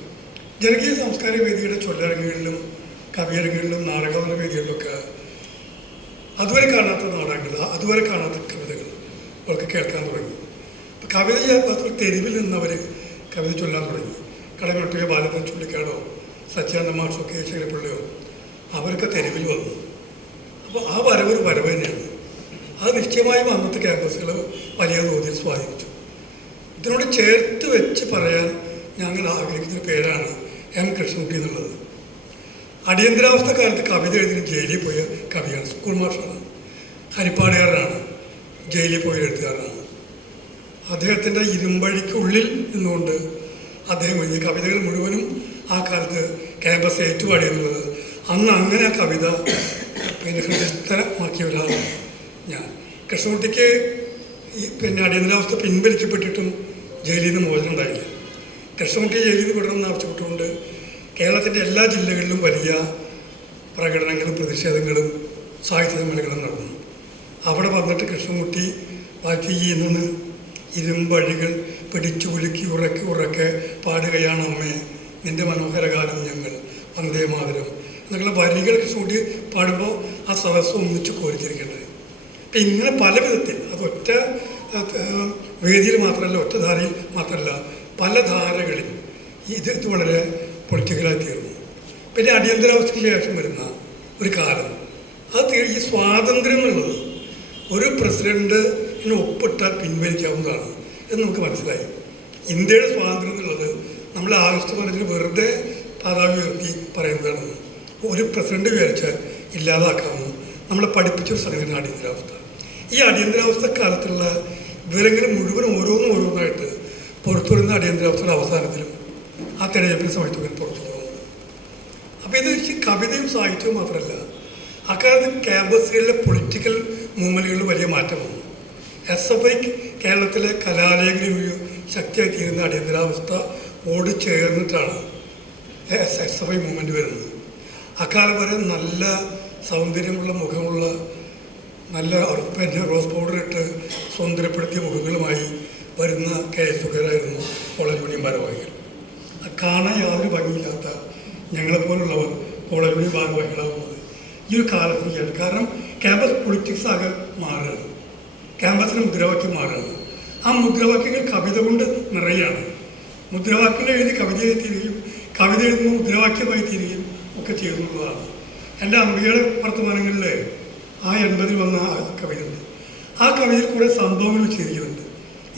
ജനകീയ സാംസ്കാരിക വേദിയുടെ ചൊല്ലരങ്ങുകളിലും കവിയരങ്ങുകളിലും നാടകാവതരണ വേദികളിലൊക്കെ അതുവരെ കാണാത്ത നാടകങ്ങൾ, അതുവരെ കാണാത്ത കവിതകൾ അവർക്ക് കേൾക്കാൻ തുടങ്ങി. കവിത യഥാർത്ഥത്തിൽ തെരുവിൽ നിന്നവർ കവിത ചൊല്ലാൻ തുടങ്ങി. കടമൊട്ടിയോ ബാലചന്ദ്രൻ ചുള്ളിക്കാടോ സച്ചിദാനന്ദ മാഷോ കെ ശങ്കരപ്പിള്ളയോ അവരൊക്കെ തെരുവിൽ വന്നു. അപ്പോൾ ആ വരവ് തന്നെയാണ്. അത് നിശ്ചയമായും അന്നത്തെ ക്യാമ്പസുകൾ വലിയ തോതിൽ സ്വാധീനിച്ചു. ഇതിനോട് ചേർത്ത് വെച്ച് പറയാൻ ഞങ്ങൾ ആഗ്രഹിക്കുന്ന പേരാണ് എം കൃഷ്ണൻകുട്ടി എന്നുള്ളത്. അടിയന്തരാവസ്ഥ കാലത്ത് കവിത എഴുതി ജയിലിൽ പോയ കവിയാണ്, സ്കൂൾ മാഷാണ്, ഹരിപ്പാടുകാരനാണ്, ജയിലിൽ പോയ എഴുത്തുകാരനാണ്. അദ്ദേഹത്തിൻ്റെ ഇരുമ്പഴിക്കുള്ളിൽ നിന്നുകൊണ്ട് അദ്ദേഹം എഴുതിയ കവിതകൾ മുഴുവനും ആ കാലത്ത് ക്യാമ്പസ് ഏറ്റുപാടി എന്നുള്ളത് അന്ന് അങ്ങനെ ആ കവിത ഹൃദയസ്ഥമാക്കിയ ഒരാളാണ് ഞാൻ. കൃഷ്ണൻകുട്ടിക്ക് അടിയന്തരാവസ്ഥ പിൻവലിക്കപ്പെട്ടിട്ടും ജയിലിൽ നിന്ന് മോചനം ഉണ്ടായില്ല. കൃഷ്ണൻകുട്ടി ജയിലിൽ നിന്ന് വിടണമെന്ന് ആവശ്യപ്പെട്ടുകൊണ്ട് കേരളത്തിൻ്റെ എല്ലാ ജില്ലകളിലും വലിയ പ്രകടനങ്ങളും പ്രതിഷേധങ്ങളും സാഹിത്യ സമ്മേളനങ്ങളും നടന്നു. അവിടെ വന്നിട്ട് കൃഷ്ണൻകുട്ടി ബാക്കി നിന്ന് ഇരുമ്പഴികൾ പിടിച്ചു കുലുക്കി ഉറക്കെ പാടുകയാണ് അമ്മേ നിൻ്റെ മനോഹരകാലം ഞങ്ങൾ വന്ദേ മാതരം എന്നുള്ള വരികൾ കൃഷ്ണൻകുട്ടി പാടുമ്പോൾ ആ സദസ്സ് ഒന്നിച്ച് കോരിത്തിരിക്കേണ്ടത്. അപ്പം ഇങ്ങനെ പല വിധത്തിൽ അതൊറ്റ വേദിയിൽ മാത്രമല്ല, ഒറ്റ ധാരയിൽ മാത്രമല്ല, പല ധാരകളിൽ ഇത് വളരെ പൊളിറ്റിക്കലായി തീർന്നു. പിന്നെ അടിയന്തരാവസ്ഥയ്ക്ക് ശേഷം വരുന്ന ഒരു കാലം അത് ഈ സ്വാതന്ത്ര്യം എന്നുള്ളത് ഒരു പ്രസിഡന്റിന് ഒപ്പിട്ടാൽ പിൻവലിക്കാവുന്നതാണ് എന്ന് നമുക്ക് മനസ്സിലായി. ഇന്ത്യയുടെ സ്വാതന്ത്ര്യം എന്നുള്ളത് നമ്മൾ ആഗസ്റ്റ് 15 വെറുതെ പതാക ഉയർത്തി പറയുന്നതാണ്. ഒരു പ്രസിഡന്റ് വിചാരിച്ചാൽ ഇല്ലാതാക്കാമെന്ന് നമ്മളെ പഠിപ്പിച്ചൊരു സംഗതിയാണ് അടിയന്തരാവസ്ഥ. ഈ അടിയന്തരാവസ്ഥ കാലത്തുള്ള വിവരങ്ങൾ മുഴുവൻ ഓരോന്നായിട്ട് പുറത്തു വരുന്ന അടിയന്തരാവസ്ഥയുടെ അവസാനത്തിലും ആ തെരഞ്ഞെടുപ്പിന് സമയത്തൊക്കെ പുറത്തു പോകുന്നത്. അപ്പോൾ ഇത് കവിതയും സാഹിത്യവും മാത്രമല്ല, അക്കാലത്ത് ക്യാമ്പസുകളിലെ പൊളിറ്റിക്കൽ മൂവ്മെൻറ്റുകളിൽ വലിയ മാറ്റം വന്നു. SFI കേരളത്തിലെ കലാലയങ്ങളിൽ ശക്തിയായി തീരുന്ന അടിയന്തരാവസ്ഥ ഓടി ചേർന്നിട്ടാണ് SFI മൂവ്മെൻറ്റ് വരുന്നത്. അക്കാലം വരെ നല്ല സൗന്ദര്യമുള്ള മുഖമുള്ള നല്ല റോസ് പൗഡർ ഇട്ട് സൗന്ദര്യപ്പെടുത്തിയ മുഖങ്ങളുമായി വരുന്ന KSUകാരായിരുന്നു കോളേജ് യൂണിയൻ ഭാരവാഹികൾ. കാണാൻ യാതൊരു ഭംഗിയില്ലാത്ത ഞങ്ങളെപ്പോലുള്ളവർ കോളേജ് യൂണിയൻ ഭാരവാഹികളാവുന്നത് ഈ ഒരു കാലത്തിലാണ്. കാരണം ക്യാമ്പസ് പൊളിറ്റിക്സ് ആകെ മാറുകയാണ്, ക്യാമ്പസിന് മുദ്രാവാക്യം മാറുകയാണ്. ആ മുദ്രാവാക്യങ്ങൾ കവിത കൊണ്ട് നിറയാണ്. മുദ്രാവാക്യങ്ങൾ എഴുതി കവിതയായി തീരുകയും കവിത എഴുതുമ്പോൾ മുദ്രാവാക്യമായി തീരുകയും ഒക്കെ ചെയ്യുന്നതാണ്. എൻ്റെ അമ്പികയുടെ വർത്തമാനങ്ങളിൽ ആ 80 വന്ന കവിതയുണ്ട്. ആ കവിതയിൽ കൂടെ സംഭവങ്ങൾ ചെയ്തിരിക്കുന്നുണ്ട്.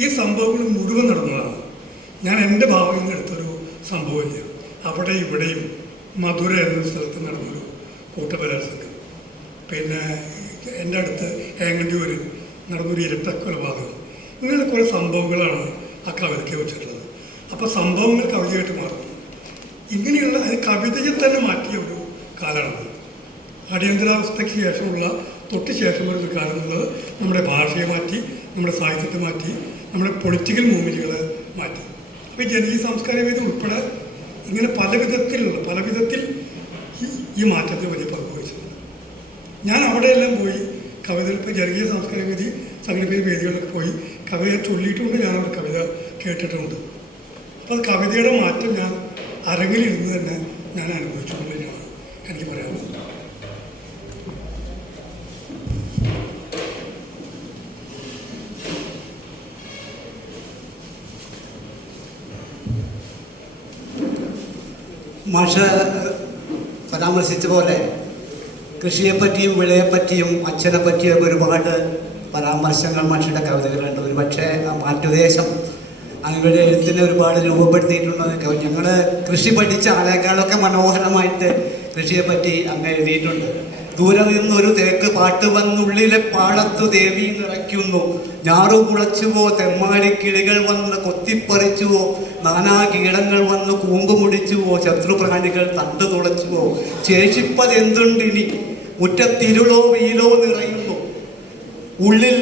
ഈ സംഭവങ്ങൾ മുഴുവൻ നടന്നതാണ്. ഞാൻ എൻ്റെ ഭാവത്തിൽ നിന്ന് എടുത്തൊരു സംഭവമില്ല. അവിടെ ഇവിടെയും മധുര എന്നൊരു സ്ഥലത്ത് നടന്നൊരു കൂട്ടബലാത്സംഗം, പിന്നെ എൻ്റെ അടുത്ത് ഏങ്ങണ്ടിയൂർ നടന്നൊരു ഇരട്ടക്കൊലപാതകം, ഇങ്ങനെ കുറേ സംഭവങ്ങളാണ് ആ കവിതയ്ക്ക് വെച്ചിട്ടുള്ളത്. അപ്പോൾ സംഭവങ്ങൾ കവിതയായിട്ട് മാറുന്നു. ഇങ്ങനെയുള്ള കവിതയിൽ തന്നെ മാറ്റിയ ഒരു കാലമാണ് അടിയന്തരാവസ്ഥയ്ക്ക് ശേഷമുള്ള തൊട്ട് ശേഷം വരുന്ന കാലം എന്നുള്ളത്. നമ്മുടെ ഭാഷയെ മാറ്റി, നമ്മുടെ സാഹിത്യത്തെ മാറ്റി, നമ്മുടെ പൊളിറ്റിക്കൽ മൂവ്മെൻറ്റുകൾ മാറ്റി. അപ്പോൾ ഈ ജനകീയ സാംസ്കാരിക വേദി ഉൾപ്പെടെ ഇങ്ങനെ പല വിധത്തിൽ ഈ മാറ്റത്തിൽ വലിയ പങ്ക് വഹിച്ചിട്ടുണ്ട്. ഞാൻ അവിടെയെല്ലാം പോയി കവിതകൾ, ഇപ്പോൾ ജനകീയ സാംസ്കാരിക വേദി സംഘടിപ്പിച്ച വേദികളിലൊക്കെ പോയി കവിത ചൊല്ലിയിട്ടുണ്ട്, ഞാൻ അവിടെ കവിത കേട്ടിട്ടുണ്ട്. അപ്പോൾ അത് കവിതയുടെ മാറ്റം ഞാൻ അരങ്ങിലിരുന്ന് തന്നെ ഞാൻ അനുഭവിച്ചുകൊണ്ടിരിക്കുകയാണ് എനിക്ക് പറയാനുള്ളത്. മാഷ് പരാമർശിച്ച പോലെ കൃഷിയെപ്പറ്റിയും വിളയെപ്പറ്റിയും അച്ഛനെ പറ്റിയും ഒരുപാട് പരാമർശങ്ങൾ മാഷിയുടെ കവിതകളുണ്ട്. ഒരു പക്ഷേ ആ മാറ്റുദേശം അങ്ങയുടെ എഴുത്തിനെ ഒരുപാട് രൂപപ്പെടുത്തിയിട്ടുള്ളത്. ഞങ്ങൾ കൃഷി പഠിച്ച ആളെക്കാളൊക്കെ മനോഹരമായിട്ട് കൃഷിയെപ്പറ്റി അങ്ങ് എഴുതിയിട്ടുണ്ട്. ദൂരെ നിന്നൊരു തേക്ക് പാട്ട് വന്നുള്ളിലെ പാടത്തു ദേവി നിറയ്ക്കുന്നു, ഞാറു കുളച്ചുവോ തെമ്മാടി കിളികൾ വന്ന് കൊത്തിപ്പറിച്ചുവോ, നാനാ കീടങ്ങൾ വന്ന് കൂമ്പ് മുടിച്ചുവോ, ശത്രുപ്രാണികൾ തണ്ടു തുളച്ചുവോ, ശേഷിപ്പതെന്തുണ്ടിനി മുറ്റത്തിരുളോ വെയിലോ നിറയുന്നു, ഉള്ളിൽ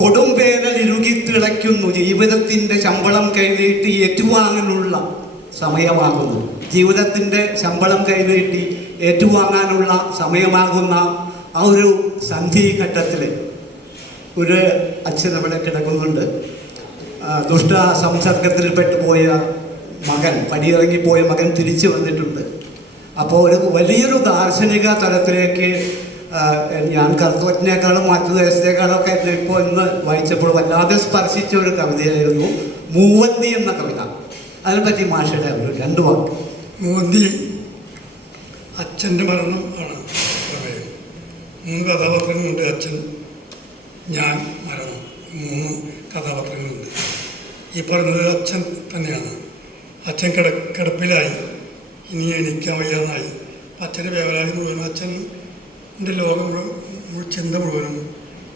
കൊടുംവേനൽ ഇറുകി തിളയ്ക്കുന്നു, ജീവിതത്തിൻ്റെ ശമ്പളം കൈനീട്ടി ഏറ്റുവാങ്ങാനുള്ള സമയമാകുന്നു. ജീവിതത്തിൻ്റെ ശമ്പളം കൈനീട്ടി ഏറ്റുവാങ്ങാനുള്ള സമയമാകുന്ന ആ ഒരു സന്ധിഘട്ടത്തിൽ ഒരു അച്ഛൻ അവിടെ കിടക്കുന്നുണ്ട്. ദുഷ്ട സംസർഗത്തിൽപ്പെട്ടു പോയ മകൻ, പടിയിറങ്ങിപ്പോയ മകൻ തിരിച്ചു വന്നിട്ടുണ്ട്. അപ്പോൾ ഒരു വലിയൊരു ദാർശനിക തലത്തിലേക്ക് ഞാൻ കർത്തവജ്ഞേക്കാളും മറ്റു ദേശത്തേക്കാളൊക്കെ ഇപ്പോൾ ഇന്ന് വായിച്ചപ്പോൾ വല്ലാതെ സ്പർശിച്ച ഒരു കവിതയായിരുന്നു മൂവന്തി എന്ന കവിത. അതിനെപ്പറ്റി മാഷയുടെ ഒരു 2 വാക്ക്. മൂവന്തി അച്ഛൻ്റെ മരണം ആണ് പ്രമേയം. 3 കഥാപാത്രങ്ങളുണ്ട്. അച്ഛൻ, ഞാൻ, മരണം. 3 കഥാപാത്രങ്ങളുണ്ട്. ഈ പറഞ്ഞത് അച്ഛൻ തന്നെയാണ്. അച്ഛൻ കിടപ്പിലായി, ഇനി എണീക്കാൻ വയ്യാന്നായി. അച്ഛൻ്റെ വേവലാതി മുഴുവനും, അച്ഛൻ്റെ ലോകം ചിന്ത മുഴുവനും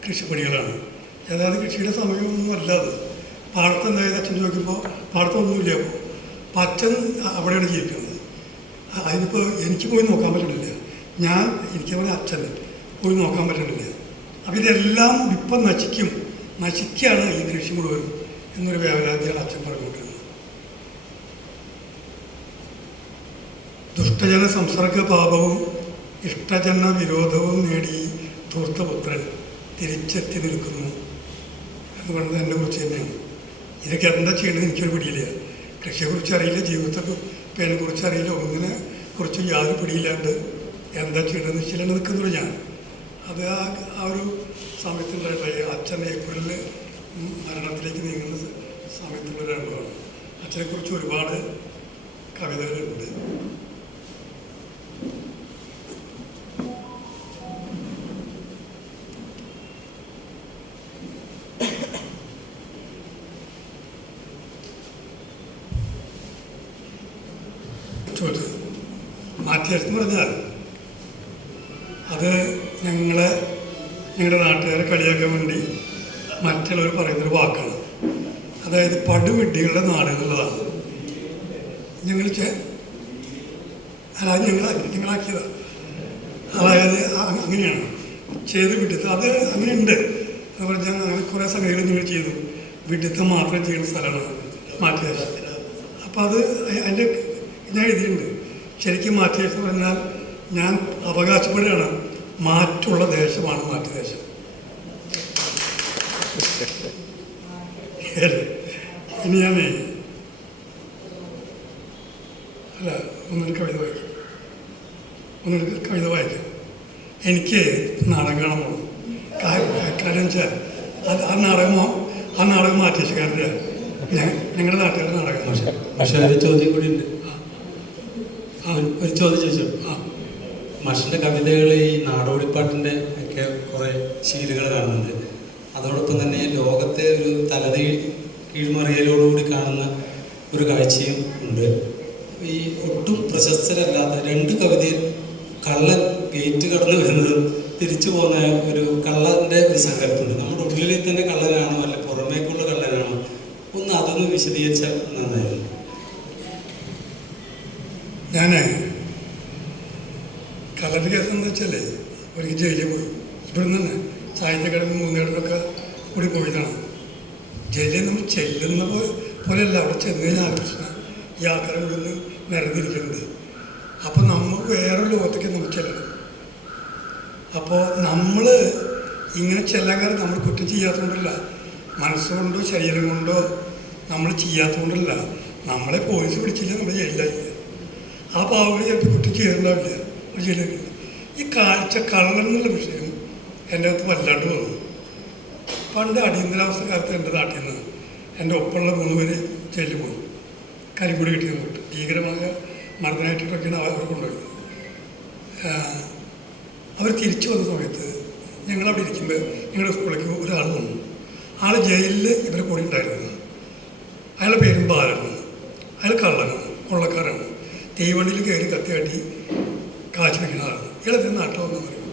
കൃഷിപ്പണികളാണ്. ഏതാണ്ട് കൃഷിയുടെ സമയമൊന്നും അല്ലാതെ പാടത്ത് എന്തായാലും അച്ഛൻ ചോദിക്കുമ്പോൾ പാടത്തൊന്നുമില്ല. അപ്പോൾ അച്ഛൻ അവിടെയാണ് ജീവിക്കുന്നത്. അതിനിപ്പോൾ എനിക്ക് പോയി നോക്കാൻ പറ്റണില്ല. എനിക്കവിടെ അച്ഛൻ പോയി നോക്കാൻ പറ്റണില്ല. അപ്പോൾ ഇതെല്ലാം ഇപ്പം നശിക്കുകയാണ് ഈ കൃഷി മുഴുവനും എന്നൊരു വേവലാതിയാണ് അച്ഛൻ പറഞ്ഞുകൊണ്ടിരുന്നത്. ദുഷ്ടജന സംസർഗ പാപവും ഇഷ്ടജന വിരോധവും നേടി ധൂർത്തപുത്രൻ തിരിച്ചെത്തി നിൽക്കുന്നു എന്ന് പറയുന്നത് എന്നെ കുറിച്ച് തന്നെയാണ്. ഇതൊക്കെ എന്താ ചെയ്യണമെന്ന് എനിക്കൊരു പിടിയില്ല. കൃഷിയെക്കുറിച്ച് അറിയില്ല, ജീവിതത്തെക്കുറിച്ച് അറിയില്ല, ഒന്നിനെ കുറിച്ച് യാതൊരു പിടിയില്ലാണ്ട് എന്താ ചെയ്യണമെന്ന് വെച്ചാൽ നിൽക്കുന്നുള്ളൂ ഞാൻ. അത് ആ ഒരു സമയത്തുണ്ടായിട്ടായി അച്ഛൻ ഏപ്രിലിൽ മരണത്തിലേക്ക് നീങ്ങുന്ന സമയത്തുള്ളൊരു അനുഭവമാണ്. അച്ഛനെക്കുറിച്ച് ഒരുപാട് കവിതകളുണ്ട്. മാറ്റിയെടുത്ത് പറഞ്ഞാൽ അത് ഞങ്ങളുടെ നാട്ടുകാരെ കളിയാക്കാൻ വേണ്ടി മറ്റുള്ളവർ പറയുന്നൊരു വാക്കാണ്. അതായത് പടുവിഡ്ഢികളുടെ നാട് എന്നുള്ളതാണ്. ഞങ്ങളാക്കിയതാണ്. അതായത് അങ്ങനെയാണ് ചെയ്ത് വിഡിത്തം. അത് അങ്ങനെയുണ്ട്. അത് പറഞ്ഞാൽ അങ്ങനെ കുറേ സംഗതികൾ നിങ്ങൾ ചെയ്തു. വിഡിത്തം മാത്രം ചെയ്യുന്ന സ്ഥലമാണ് മാറ്റിദേശം. അപ്പോൾ അത് അതിൻ്റെ ഞാൻ എഴുതിയിട്ടുണ്ട്. ശരിക്കും മാറ്റിദേശം പറഞ്ഞാൽ ഞാൻ അവകാശപ്പെടുകയാണ്, മാറ്റുള്ള ദേശമാണ് മാറ്റിദേശം. ഇനി ഞാനേ ഒന്നൊരു കവിത വായിക്കാം. എനിക്ക് നാടകം കാണാൻ പോകണം. കാര്യം വെച്ചാൽ ആ നാടകം മാറ്റിദേശക്കാരുടെ ഞങ്ങളുടെ നാട്ടുകാരുടെ നാടകം. പക്ഷേ ഒരു ചോദ്യം കൂടി ഉണ്ട്. ഒരു ചോദ്യം ചോദിച്ചോ. മാഷിൻ്റെ കവിതകൾ ഈ നാടോടിപ്പാട്ടിൻ്റെ ഒക്കെ കുറേ ശീലുകൾ കാണുന്നുണ്ട്. അതോടൊപ്പം തന്നെ ലോകത്തെ ഒരു കീഴ്മറിയലോടുകൂടി കാണുന്ന ഒരു കാഴ്ചയും ഉണ്ട്. ഈ ഒട്ടും പ്രശസ്തരല്ലാത്ത 2 കവിതയിൽ കള്ളൻ ഗേറ്റ് കടന്നു വരുന്നതും തിരിച്ചു പോകുന്ന ഒരു കള്ളൻ്റെ ഒരു സങ്കല്പമുണ്ട്. നമ്മുടെ ഉള്ളിൽ തന്നെ കള്ളനാണോ അല്ല പുറമേക്കുള്ള കള്ളനാണോ? ഒന്ന് അതൊന്ന് വിശദീകരിച്ചാൽ നന്നായിരുന്നു. ഞാൻ കള്ളൻ്റെ കേസ് എന്താ വെച്ചാൽ ഒരിക്കൽ ജയിലിൽ പോയി. ഇവിടുന്ന് തന്നെ സാഹിത്യ അക്കാദമി 3 ഇടത്തൊക്കെ കൂടി പോയതാണ്. ജയിലിൽ നമ്മൾ ചെല്ലുന്ന പോലെയല്ല, അവിടെ ചെന്ന് കഴിഞ്ഞാൽ പ്രശ്നം ഈ ആൾക്കാരെ മുഴുവൻ നിരന്നിരിക്കുന്നുണ്ട്. അപ്പോൾ നമ്മൾ വേറെ ലോകത്തേക്ക് നമ്മൾ ചെല്ലണം. അപ്പോൾ നമ്മൾ ഇങ്ങനെ ചെല്ലാൻ കാരണം നമ്മൾ കുറ്റം ചെയ്യാത്തതുകൊണ്ടല്ല, മനസ്സുകൊണ്ടോ ശരീരം കൊണ്ടോ നമ്മൾ ചെയ്യാത്തതുകൊണ്ടല്ല. നമ്മളെ പോലീസ് പിടിച്ചില്ല, നമ്മൾ ജയിലിലായില്ല. ആ പാവങ്ങൾ ചിലപ്പോൾ കുറ്റം ചെയ്തിട്ടുണ്ടാവില്ല, അവർ ജയിലിൽ. ഈ കള്ളൻ എന്നുള്ള വിഷയം എൻ്റെ അകത്ത് വല്ലാണ്ട് വന്നു. പണ്ട് അടിയന്തരാവസ്ഥ കാലത്ത് എൻ്റെ നാട്ടിൽ നിന്ന് എൻ്റെ ഒപ്പമുള്ള 3 പേര് ജയിലിൽ പോയി. കരിങ്കൊടി കിട്ടിയ പോയിട്ട് ഭീകരമായ മർദ്ദനമായിട്ടൊക്കെയാണ് അവർ കൊണ്ടുപോയത്. അവർ തിരിച്ചു വന്ന സമയത്ത് ഞങ്ങളവിടെ ഇരിക്കുമ്പോൾ ഞങ്ങളുടെ സ്കൂളിലേക്ക് ഒരാൾ വന്നു. ആൾ ജയിലിൽ ഇവരെ കൂടെ ഉണ്ടായിരുന്നത്. അയാളുടെ പേരും ബാലനാണ്. അയാൾ കള്ളനാണ്, കൊള്ളക്കാരാണ്. തീവണ്ടിയിൽ കയറി കത്തിയാട്ടി കാശ് വയ്ക്കുന്ന ആളാണ്. ഇയാളെ നാട്ടിൽ വന്നു പറയും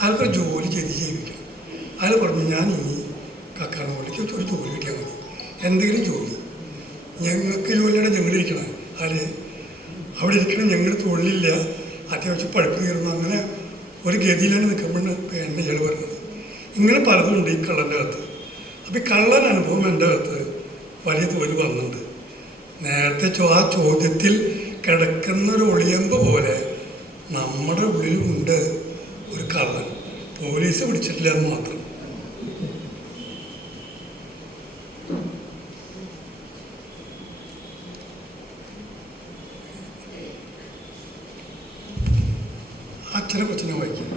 അയാൾക്കൊരു ജോലി ചെയ്ത് ജീവിക്കണം. അയാൾ പറഞ്ഞു, ഞാൻ ഇനി കക്കാട് മുകളിലേക്ക് ഒരു ജോലി കിട്ടിയാൽ മതി, എന്തെങ്കിലും ജോലി. ഞങ്ങൾക്ക് ജോലിയുടെ ഞങ്ങളിരിക്കണം. അല്ലേ, അവിടെ ഇരിക്കണം, ഞങ്ങൾ തൊഴിലില്ല, അത്യാവശ്യം പഠിപ്പ് തീർന്നു. അങ്ങനെ ഒരു ഗതിയിലാണ് നിൽക്കുമ്പോഴാണ് എന്നെ ഇയാൾ പറഞ്ഞത്. ഇങ്ങനെ പലതുണ്ട് ഈ കള്ളൻ്റെ അകത്ത്. അപ്പോൾ ഈ കള്ളൻ അനുഭവം എൻ്റെ അകത്ത് വലിയ തോതിൽ വന്നിട്ടുണ്ട്. നേരത്തെ ആ ചോദ്യത്തിൽ കിടക്കുന്നൊരു ഒളിയമ്പ് പോലെ നമ്മുടെ ഉള്ളിലുണ്ട് ഒരു കള്ളൻ. പോലീസ് പിടിച്ചിട്ടില്ല എന്ന് മാത്രം. അച്ഛനെ കൊച്ചിനെ വായിക്കും.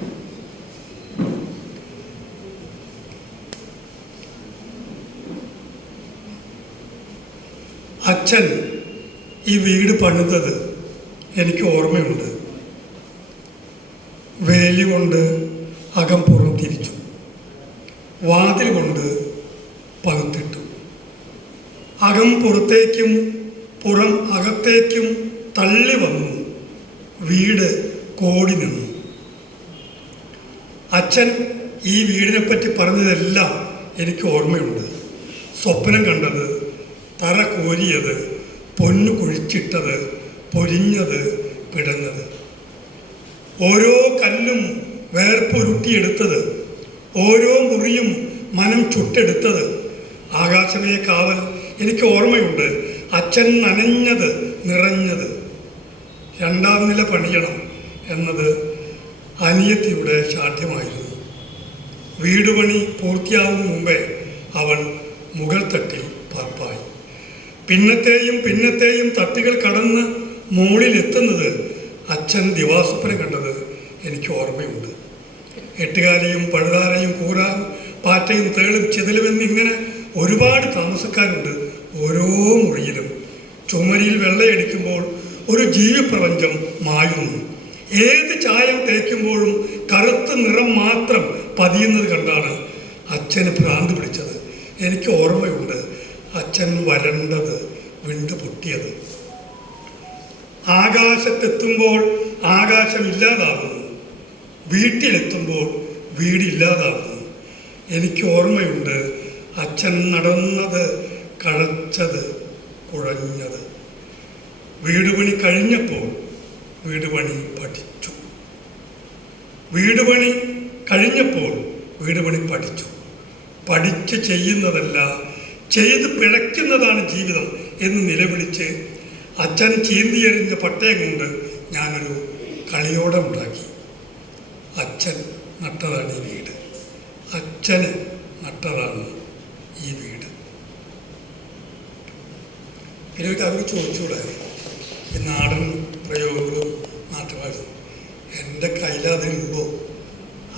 അച്ഛൻ ഈ വീട് പണിതത് എനിക്ക് ഓർമ്മയുണ്ട്. വേലി കൊണ്ട് അകം പുറം തിരിച്ചു, വാതിൽ കൊണ്ട് പകുത്തിട്ടു. അകം പുറത്തേക്കും പുറം അകത്തേക്കും തള്ളി വന്നു. വീട് കോടി നിന്നു. അച്ഛൻ ഈ വീടിനെപ്പറ്റി പറഞ്ഞതെല്ലാം എനിക്ക് ഓർമ്മയുണ്ട്. സ്വപ്നം കണ്ടത്, തറ കോരിയത്, പൊന്നു കുഴിച്ചിട്ടത്, പൊരിഞ്ഞത്, പിടഞ്ഞത്, ഓരോ കല്ലും വേർപ്പൊരുട്ടിയെടുത്തത്, ഓരോ മുറിയും മനം ചുട്ടെടുത്തത്. ആകാശമേ കാവൽ എനിക്ക് ഓർമ്മയുണ്ട്. അച്ഛൻ നനഞ്ഞത്, നിറഞ്ഞത്. 2ാം നില പണിയണം എന്നത് അനിയത്തിയുടെ ശാഠ്യമായിരുന്നു. വീട് പണി പൂർത്തിയാവും മുമ്പേ അവൾ മുകൾ തട്ടിൽ പാർപ്പായി. പിന്നത്തെയും തട്ടുകൾ കടന്ന് മുകളിലെത്തുന്നത് അച്ഛൻ ദിവാസ്വപ്നം കണ്ടത് എനിക്ക് ഓർമ്മയുണ്ട്. 8കാലിയും പഴുതാരയും കൂരാനും പാറ്റയും തേളും ചിതലും എന്നിങ്ങനെ ഒരുപാട് താമസക്കാരുണ്ട് ഓരോ മുറിയിലും. ചുമരിൽ വെള്ളയടിക്കുമ്പോൾ ഒരു ജീവിപ്രപഞ്ചം മായുന്നു. ഏത് ചായം തേക്കുമ്പോഴും കറുത്ത നിറം മാത്രം പതിയുന്നത് കണ്ടാണ് അച്ഛന് ഭ്രാന്ത് പിടിച്ചത്. എനിക്ക് ഓർമ്മയുണ്ട് അച്ഛൻ വരണ്ടത്, വിണ്ടു പൊട്ടിയത്. ആകാശത്തെത്തുമ്പോൾ ആകാശമില്ലാതാവുന്നു, വീട്ടിലെത്തുമ്പോൾ വീടില്ലാതാവുന്നു. എനിക്ക് ഓർമ്മയുണ്ട് അച്ഛൻ നടന്നത്, കഴച്ചത്, കുഴഞ്ഞത്. വീടുപണി കഴിഞ്ഞപ്പോൾ വീടുപണി പഠിച്ചു. വീടുപണി കഴിഞ്ഞപ്പോൾ വീടുപണി പഠിച്ചു. പഠിച്ച് ചെയ്യുന്നതല്ല, ചെയ്ത് പിഴയ്ക്കുന്നതാണ് ജീവിതം എന്ന് നിലവിളിച്ച് അച്ഛൻ ചീന്തിയെറിഞ്ഞ പട്ടയം കൊണ്ട് ഞാനൊരു കളിയോടം ഉണ്ടാക്കി. അച്ഛൻ നട്ടതാണ് ഈ വീട്, അച്ഛന് നട്ടതാണ് ഈ വീട്. പിന്നെ അവർക്ക് ചോദിച്ചുകൂടെ ഈ നാടൻ പ്രയോഗങ്ങളും നാട്ടുഭാഷയും എൻ്റെ കയ്യിലതിലുണ്ടോ?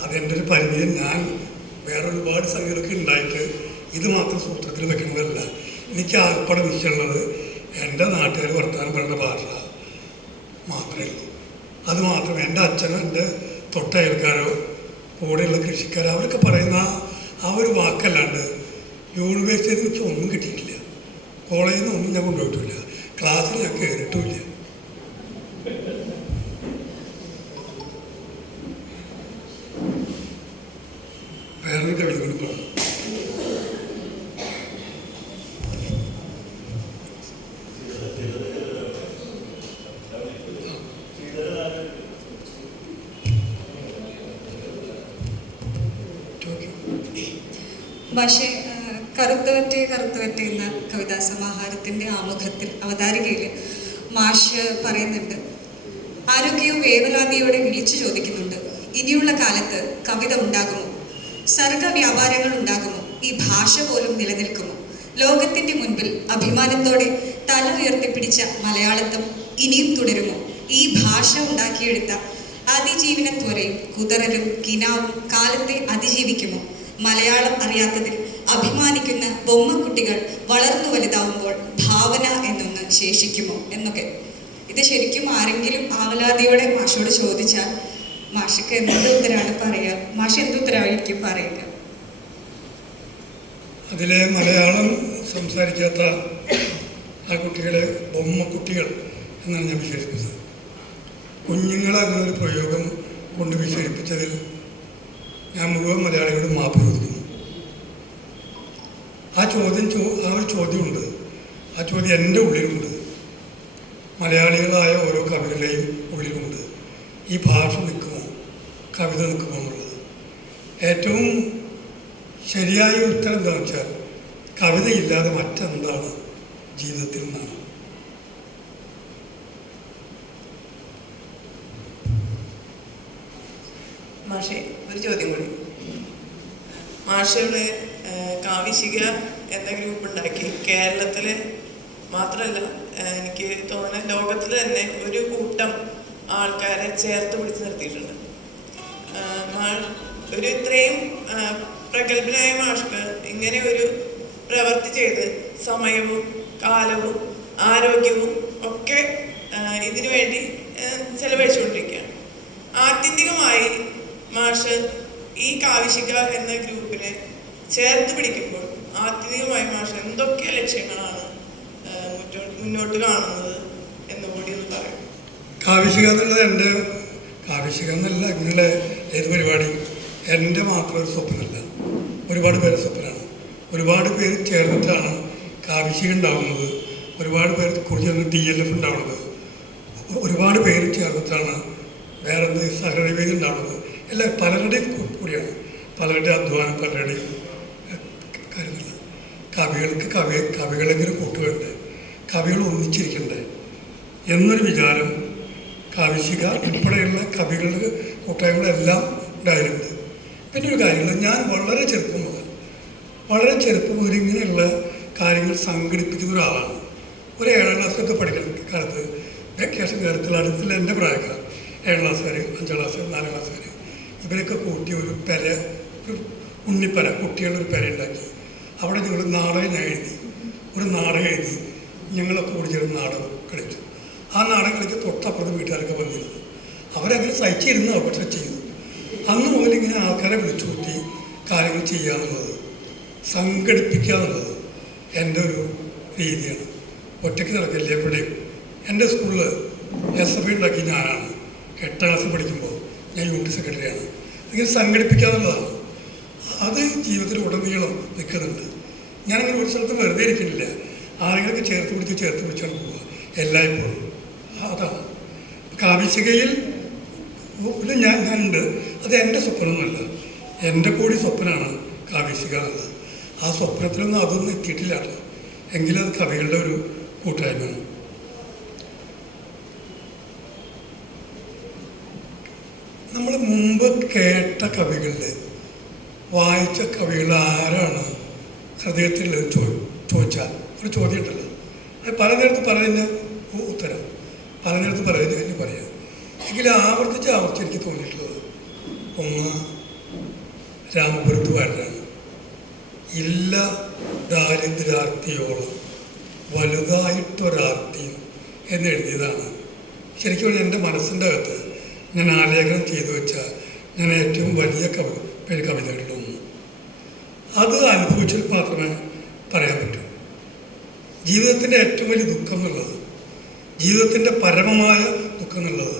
അതെൻ്റെ ഒരു പരിമിതി. ഞാൻ വേറെ ഒരുപാട് സംഗതികളൊക്കെ ഉണ്ടായിട്ട് ഇത് മാത്രം സൂത്രത്തിൽ വെക്കുന്നതല്ല. എനിക്ക് ആകപ്പാടെ നിശ്ചയമുള്ളത് എൻ്റെ നാട്ടുകാർ വർത്തമാനം പറയുന്ന ഭാഷ മാത്രമേ ഉള്ളൂ. അത് മാത്രമേ എൻ്റെ അച്ഛനോ എൻ്റെ തൊട്ടയൽക്കാരോ കൂടെയുള്ള കൃഷിക്കാരോ അവരൊക്കെ പറയുന്ന ആ ഒരു വാക്കല്ലാണ്ട് യൂണിവേഴ്സിറ്റിയിൽ എനിക്ക് ഒന്നും കിട്ടിയിട്ടില്ല. കോളേജിൽ നിന്ന് ഒന്നും ഞാൻ കൊണ്ടുപോയിട്ടില്ല. ക്ലാസ്സിൽ ഞാൻ കയറിയിട്ടുമില്ല. വേറൊരു കവിത കൊണ്ട് പറഞ്ഞു. പക്ഷേ കറുത്തുവറ്റേ കറുത്തുവറ്റേ എന്ന കവിതാ സമാഹാരത്തിൻ്റെ ആമുഖത്തിൽ അവതാരികയിൽ മാഷ് പറയുന്നുണ്ട്, ആരൊക്കെയോ വേവലാതിയോടെ വിളിച്ചു ചോദിക്കുന്നുണ്ട്, ഇനിയുള്ള കാലത്ത് കവിത ഉണ്ടാകുമോ, സർഗ വ്യാപാരങ്ങൾ ഉണ്ടാകുമോ, ഈ ഭാഷ പോലും നിലനിൽക്കുമോ, ലോകത്തിൻ്റെ മുൻപിൽ അഭിമാനത്തോടെ തല ഉയർത്തിപ്പിടിച്ച മലയാളത്വം ഇനിയും തുടരുമോ, ഈ ഭാഷ ഉണ്ടാക്കിയെടുത്ത അതിജീവനത്വരയും കുതറലും കിനാവും കാലത്തെ അതിജീവിക്കുമോ, മലയാളം അറിയാത്തതിൽ അഭിമാനിക്കുന്ന ബൊമ്മക്കുട്ടികൾ വളർന്നു വലുതാവുമ്പോൾ ഭാവന എന്നൊന്ന് ശേഷിക്കുമോ എന്നൊക്കെ. ഇത് ശരിക്കും ആരെങ്കിലും ആവലാതിയോടെ മാഷോട് ചോദിച്ചാൽ മാഷക്ക് എന്ത് ഉത്തരമാണ് പറയുക? മാഷ് എന്ത് ഉത്തരവായിരിക്കും പറയുക? അതിലെ മലയാളം സംസാരിക്കാത്ത ആ കുട്ടികളെ ബൊമ്മക്കുട്ടികൾ എന്നാണ് ഞാൻ വിശേഷിപ്പിച്ചത്. കുഞ്ഞുങ്ങളെ അങ്ങനൊരു പ്രയോഗം കൊണ്ട് വിശേഷിപ്പിച്ചതിൽ ഞാൻ മുഴുവൻ മലയാളികളോട് മാപ്പ് ചോദിക്കുന്നു. ആ ഒരു ചോദ്യമുണ്ട്. ആ ചോദ്യം എൻ്റെ ഉള്ളിലുണ്ട്, മലയാളികളായ ഓരോ കവികളുടെയും ഉള്ളിലുണ്ട്. ഈ ഭാഷ നിൽക്കുമോ, കവിത നിൽക്കുമോ എന്നുള്ളത്. ഏറ്റവും ശരിയായ ഉത്തരം എന്താണെന്ന് വെച്ചാൽ കവിതയില്ലാതെ മറ്റെന്താണ് ജീവിതത്തിൽ നിന്നാണ്. മാഷെ, ഒരു ചോദ്യം കൂടി. മാഷയുടെ കാവിശിക എന്ന ഗ്രൂപ്പ് ഉണ്ടാക്കി കേരളത്തിൽ മാത്രമല്ല, എനിക്ക് തോന്നുന്ന ലോകത്തിൽ തന്നെ ഒരു കൂട്ടം ആൾക്കാരെ ചേർത്ത് പിടിച്ച് നിർത്തിയിട്ടുണ്ട്. ഒരു ഇത്രയും പ്രഗത്ഭനായ മാഷ്ക്ക് ഇങ്ങനെ ഒരു പ്രവൃത്തി ചെയ്ത് സമയവും കാലവും ആരോഗ്യവും ഒക്കെ ഇതിനു വേണ്ടി ചെലവഴിച്ചുകൊണ്ടിരിക്കുകയാണ്. ആത്യന്തികമായി മാഷ് ഈ കാവിശിക എന്ന ഗ്രൂപ്പിനെ ചേർത്ത് പിടിക്കുമ്പോൾ ആത്യന്തികമായി മാഷ് എന്തൊക്കെ ലക്ഷ്യങ്ങളാണ് മുന്നോട്ട് കാണുന്നത് എന്ന് കൂടി ഒന്ന് പറയും. കാവിശിക എന്നുള്ളത് എൻ്റെ കാവിശിക എന്നല്ല, ഇങ്ങനെ ഏത് പരിപാടി എൻ്റെ മാത്രം ഒരു സ്വപ്നമല്ല, ഒരുപാട് പേരെ സ്വപ്നമാണ്. ഒരുപാട് പേര് ചേർന്നിട്ടാണ് കാവിശിക ഉണ്ടാകുന്നത്. ഒരുപാട് പേര് കൂടി ചേർന്ന് DLF ഉണ്ടാവുന്നത്. ഒരുപാട് പേര് ചേർന്നിട്ടാണ് വേറെ എന്ത് സഹനവേദി ഉണ്ടാവുന്നത്. എല്ലാം പലരുടെയും കൂടിയാണ്, പലരുടെ അധ്വാനം, പലരുടെയും കാര്യങ്ങൾ. കവികൾക്ക് കവികളെങ്കിലും കൂട്ടുകയുണ്ട്, കവികൾ ഒന്നിച്ചിരിക്കണ്ടേ എന്നൊരു വിചാരം കാവിശിക ഉൾപ്പെടെയുള്ള കവികളുടെ കൂട്ടായ്മകളെല്ലാം ഉണ്ടായിട്ടുണ്ട്. പിന്നെ ഒരു കാര്യമുണ്ട്, ഞാൻ വളരെ ചെറുപ്പം മുതൽ ഇങ്ങനെയുള്ള കാര്യങ്ങൾ സംഘടിപ്പിക്കുന്ന ഒരാളാണ്. ഒരു 7ാം ക്ലാസ്സിലൊക്കെ പഠിക്കുന്ന കാലത്ത് വെക്കേഷൻ നേരത്തിൽ അടുത്തുള്ള എൻ്റെ പ്രായക്കാർ 7ാം ക്ലാസ്സുകാർ, 5ാം ക്ലാസ്സുകാർ, 4ാം ക്ലാസ്സുകാർ ഇവരൊക്കെ കൂട്ടി ഒരു ഉണ്ണിപ്പര, കുട്ടികളൊരു പെര ഉണ്ടാക്കി. അവിടെ ഞങ്ങൾ ഒരു നാടകം എഴുതി ഞങ്ങളൊക്കെ കൂടി ചേർന്ന് നാടകം കളിച്ചു. ആ നാടകം കളിച്ച് തൊട്ടപ്പുറത്ത് വീട്ടുകാരൊക്കെ വന്നിരുന്നു. അവരങ്ങനെ സഹിച്ചിരുന്നു, പക്ഷെ ചെയ്തു. അന്ന് മുതൽ ഇങ്ങനെ ആൾക്കാരെ വിളിച്ചു കൂട്ടി കാര്യങ്ങൾ ചെയ്യുക എന്നുള്ളത്, സംഘടിപ്പിക്കുക എന്നുള്ളത് എൻ്റെ ഒരു രീതിയാണ്. ഒറ്റയ്ക്ക് നടക്കില്ല എവിടെയും. എൻ്റെ സ്കൂളിൽ SFI ഉണ്ടാക്കി ഞാനാണ്. 8ാം ക്ലാസ്സിൽ പഠിക്കുമ്പോൾ ഞാൻ യൂണിറ്റ് സെക്രട്ടറിയാണ്. ഇങ്ങനെ സംഘടിപ്പിക്കുക എന്നുള്ളതാണ്. അത് ജീവിതത്തിൽ ഉടനീളം നിൽക്കുന്നുണ്ട്. ഞാനങ്ങനെ ഒരു സ്ഥലത്ത് വെറുതെ ഇരിക്കുന്നില്ല. ആരെങ്കിലൊക്കെ ചേർത്ത് പിടിച്ചാണ് പോവുക എല്ലായ്പ്പോഴും. അതാണ് കാവിശികയിൽ ഞാനുണ്ട്. അത് എൻ്റെ സ്വപ്നമൊന്നുമല്ല, എൻ്റെ കൂടി സ്വപ്നമാണ് കാവിശിക എന്നുള്ളത്. ആ സ്വപ്നത്തിലൊന്നും അതൊന്നും എത്തിയിട്ടില്ല. എങ്കിലും അത് കവികളുടെ ഒരു കൂട്ടായ്മയാണ്. നമ്മൾ മുമ്പ് കേട്ട കവികളിൽ വായിച്ച കവികൾ ആരാണ് ഹൃദയത്തിലുള്ളത് ചോദിച്ചാൽ ഒരു ചോദ്യം ഉണ്ടല്ലോ. അത് പല നേരത്ത് പറയുന്ന ഉത്തരം പല നേരത്ത് പറയുന്നത് പറയാം. എങ്കിലും ആവർത്തിച്ച് എനിക്ക് തോന്നിയിട്ടുള്ളത് ഒന്ന് രാമപുരത്ത് വാരനാണ്. ഇല്ല ദാരിദ്ര്യാർത്തിയോളം വലുതായിട്ടൊരാർത്തിയും എന്നെഴുതിയതാണ്. ശരിക്കും എൻ്റെ മനസ്സിൻ്റെ അകത്ത് ഞാൻ ആലേഖനം ചെയ്തു വെച്ചാൽ ഞാൻ ഏറ്റവും വലിയ കവിതകളിലൊന്നും. അത് അനുഭവിച്ചാൽ മാത്രമേ പറയാൻ പറ്റൂ. ജീവിതത്തിൻ്റെ ഏറ്റവും വലിയ ദുഃഖം എന്നുള്ളത്, ജീവിതത്തിൻ്റെ പരമമായ ദുഃഖം എന്നുള്ളത്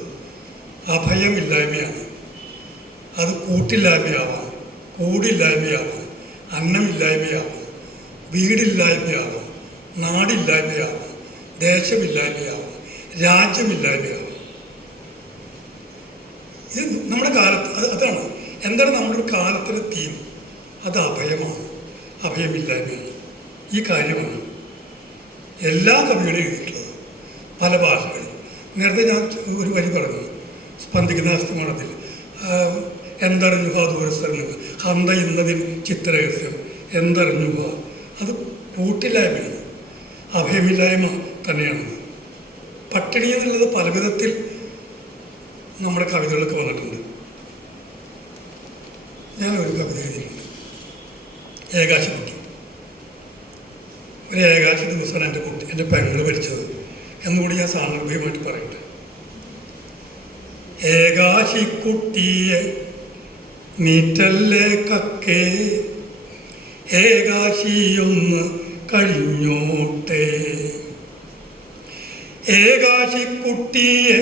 അഭയമില്ലായ്മയാണ്. അത് കൂട്ടില്ലായ്മയാവാം, കൂടില്ലായ്മയാവാം, അന്നമില്ലായ്മയാവാം, വീടില്ലായ്മയാവാം, നാടില്ലായ്മയാവാം, ദേശമില്ലായ്മയാവാം, രാജ്യമില്ലായ്മയാവാം. ഇത് നമ്മുടെ കാലത്ത് അതാണ്. എന്താണ് നമ്മുടെ ഒരു കാലത്തിലെ തീം? അത് അഭയമാണ്. അഭയമില്ലായ്മയാണ്. ഈ കാര്യമാണ് എല്ലാ കവികളും എഴുതിയിട്ടുള്ളത്, പല ഭാഷകളിൽ. നേരത്തെ ഞാൻ ഒരു വരി പറഞ്ഞു, സ്പന്ദിക്കുന്ന അസ്തമാനത്തിൽ എന്തറിഞ്ഞു ദൂരസ്ഥറിഞ്ഞു ഹന്ത ഇന്നതിന് ചിത്രരഹസ്യം എന്തറിഞ്ഞു അത് കൂട്ടില്ലായ്മയാണ്, അഭയമില്ലായ്മ തന്നെയാണത്. പട്ടിണി എന്നുള്ളത് പല വിധത്തിൽ നമ്മുടെ കവിതകളൊക്കെ വന്നിട്ടുണ്ട്. ഞാനൊരു കവിത എഴുതിയിട്ടുണ്ട്, ഏകാശക്കുട്ടി. ഒരു ഏകാശ ദിവസമാണ് എൻ്റെ പെങ്ങൾ മരിച്ചത് എന്നുകൂടി ഞാൻ സാന്ദർഭികമായിട്ട് പറയട്ടെ. ഏകാശിക്കുട്ടിയെ നീറ്റല്ലേ കക്കേ, ഏകാശിയൊന്ന് കഴിഞ്ഞോട്ടെ. ഏകാശിക്കുട്ടിയെ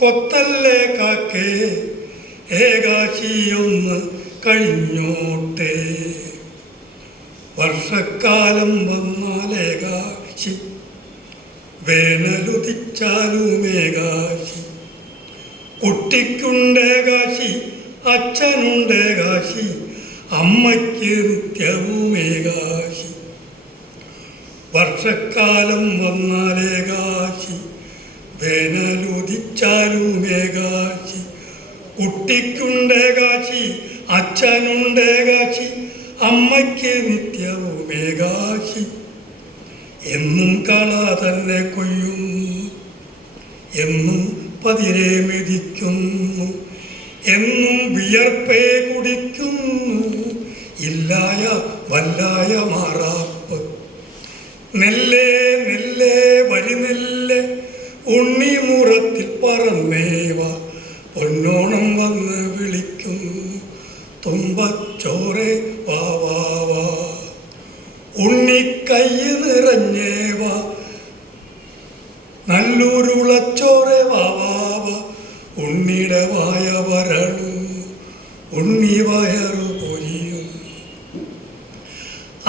കൊത്തല്ലേ കാക്കേ, ഏകാശിയൊന്ന് കഴിഞ്ഞോട്ടെ. വർഷക്കാലം വന്നാൽ ഏകാശി, വേനലുദിച്ചാലും ഏകാശി. കുട്ടിക്കുണ്ടേകാശി, അച്ഛനുണ്ടേകാശി, അമ്മയ്ക്ക് നിത്യവും ഏകാശി. വർഷക്കാലം വന്നാൽ ഏകാശി, വേനലുദിച്ചാലും ഏകാശി. കുട്ടിക്കുണ്ടേകാശി, അച്ഛനുണ്ടേകാശി, അമ്മയ്ക്ക് നിത്യവും ഏകാശി. എന്നും കള തന്നെ കൊയ്യുന്നു, എന്നും പതിരെ മെതിക്കുന്നു, എന്നും വിയർപ്പേ കുടിക്കുന്നു, ഇല്ലായ വല്ലായ മാറാപ്പ്. നെല്ലേ നെല്ലേ വരി നെല്ല് ഉണ്ണിമുറത്തിൽ പറന്നേവ, പൊന്നോണം വന്ന് വിളിക്കുന്നു തുമ്പച്ചോറെ വാ വാ വാ. ഉണ്ണിക്കയ്യ് നിറഞ്ഞേവ, നല്ലൂരുളച്ചോറെ വാ വാ വാ. ഉണ്ണിയുടെ വായ വരണു, ഉണ്ണി വയറു പൊരിയും.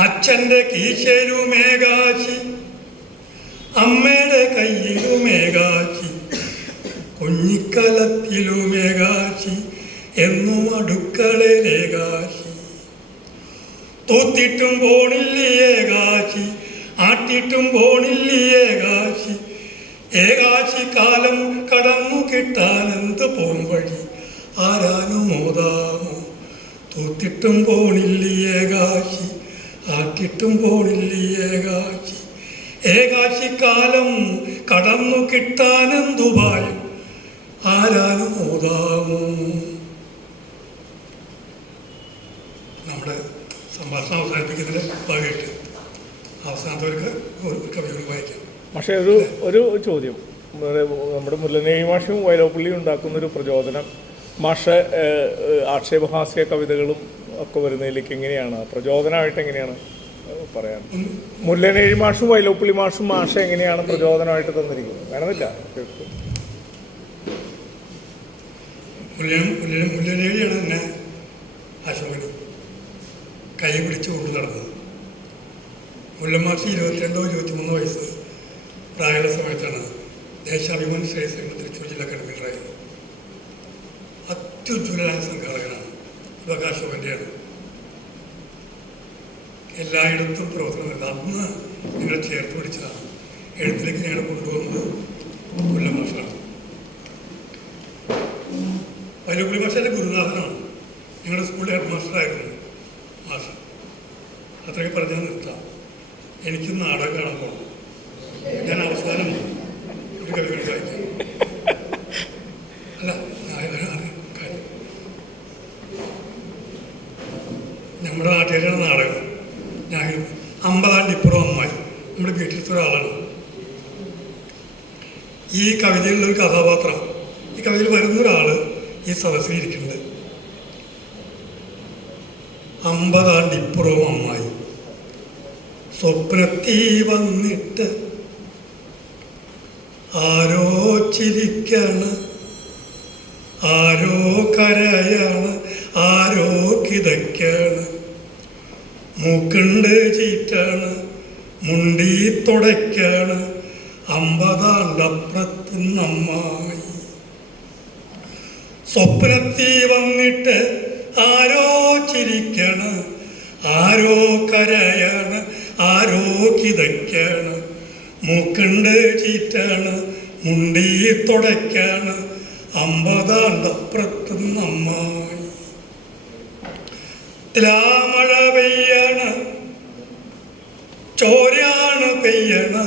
അച്ഛൻ്റെ കീശയിലുമേകാശി, അമ്മയുടെ കയ്യിലുമേകാശി, കുഞ്ഞിക്കലത്തിലുമേകാശി, എന്നും അടുക്കളയിലേകാശി. തൂത്തിട്ടും പോണില്ലേകാശി, ആട്ടിട്ടും പോണില്ലേകാശി. ഏകാശി കാലം കടന്നു കിട്ടാനെന്ത് പോംവഴി ആരാനും മോതാമോ. തൂത്തിട്ടും പോണില്ലേകാശി, ആട്ടിട്ടും പോണില്ലേകാശി. ഏകാശി കാലം കടന്നു കിട്ടാനെന്തുപായം ആരാനും മോതാമോ. നമ്മുടെ സംഭാഷണം അവസാനിപ്പിക്കുന്നതിന് ഭാഗമായിട്ട് അവസാനത്തവർക്ക് ഒരു കവികൾ വായിക്കാം. പക്ഷേ ഒരു ചോദ്യം, നമ്മുടെ മുല്ലനേഴി മാഷും വൈലോപ്പിള്ളിയും ഉണ്ടാക്കുന്നൊരു പ്രചോദനം, മാഷ ആക്ഷേപഹാസ്യ കവിതകളും ഒക്കെ വരുന്നതിലേക്ക് എങ്ങനെയാണ് പ്രചോദനമായിട്ട് എങ്ങനെയാണ് പറയാൻ? മുല്ലനേഴി മാഷും വൈലോപ്പിള്ളി മാഷും മാഷ എങ്ങനെയാണ് പ്രചോദനമായിട്ട് തന്നിരിക്കുന്നത്? വേണമെന്നില്ല, മുല്ലനേഴിയാണ് എന്നെ അശോകന് കൈ പിടിച്ച് കൊണ്ടു നടന്നത്. മുല്ലമാഷി 22-23 വയസ്സ് പ്രായമുള്ള സമയത്താണ് ദേശാഭിമാനി ശ്രേയസ് സംഘം തൃശ്ശൂർ ജില്ലാ കൺവീനറായത്. അത്യുജ്വലനായ സംഘാടകനാണ്. ഇതൊക്കെ അശോകൻ്റെയാണ്. എല്ലായിടത്തും പ്രവർത്തനം നടന്നത്. അന്ന് ഞങ്ങളെ ചേർത്ത് പിടിച്ചതാണ്. എഴുത്തിലേക്ക് ഞങ്ങളെ കൊണ്ടുവന്നത് മുല്ലമാഷാണ്. വൈലോപ്പിള്ളി മാഷ് എൻ്റെ ഗുരുനാഥനാണ്. ഞങ്ങളുടെ സ്കൂളിൽ ഹെഡ് മാസ്റ്ററായിരുന്നു മാഷ്. അത്രയൊക്കെ പറഞ്ഞാൽ നിർത്താം. എനിക്കും നാടകം കാണാൻ പോകണം. ഞാൻ അവസാനം ഒരു കവികൾ വായിക്കാം. അല്ല കാര്യം, നമ്മുടെ നാട്ടുകാരാണ് നാടകം. ഞാൻ 50 ആണ്ടിപ്പുറം അമ്മായി നമ്മുടെ വീട്ടിലത്തെ ഒരാളാണ്. ഈ കവിതയിലുള്ളൊരു കഥാപാത്രം, ഈ കവിതയിൽ വരുന്നൊരാൾ ഈ സദസ്സിൽ ഇരിക്കുന്നുണ്ട്. 50 ആണ്ടിപ്പുറവും അമ്മായി സ്വപ്നത്തീ വന്നിട്ട് ആരോ ചിരിക്കാണ്, ആരോ കരയാണ്, ആരോ കിതയ്ക്കാണ്. മൂക്കുണ്ട് ചീറ്റാണ്, മുണ്ടി തുടയ്ക്കാണ്, 50 ആണ്ടപ്പുറത്തുന്നമ്മായി. സ്വപ്നത്തീ വന്നിട്ട് ആരോ ചിരിക്കാണ്, ആരോ കരയാണ്, ആരോ കിതയ്ക്കാണ്, മൂക്കുണ്ട് ചീറ്റാണ്, മുണ്ടി തുടയ്ക്കാണ്, 50 ആണ്ടപ്പുറത്തുന്നമ്മായി. മഴ പെയ്യാണ്, ചോരാണ് പെയ്യണ്,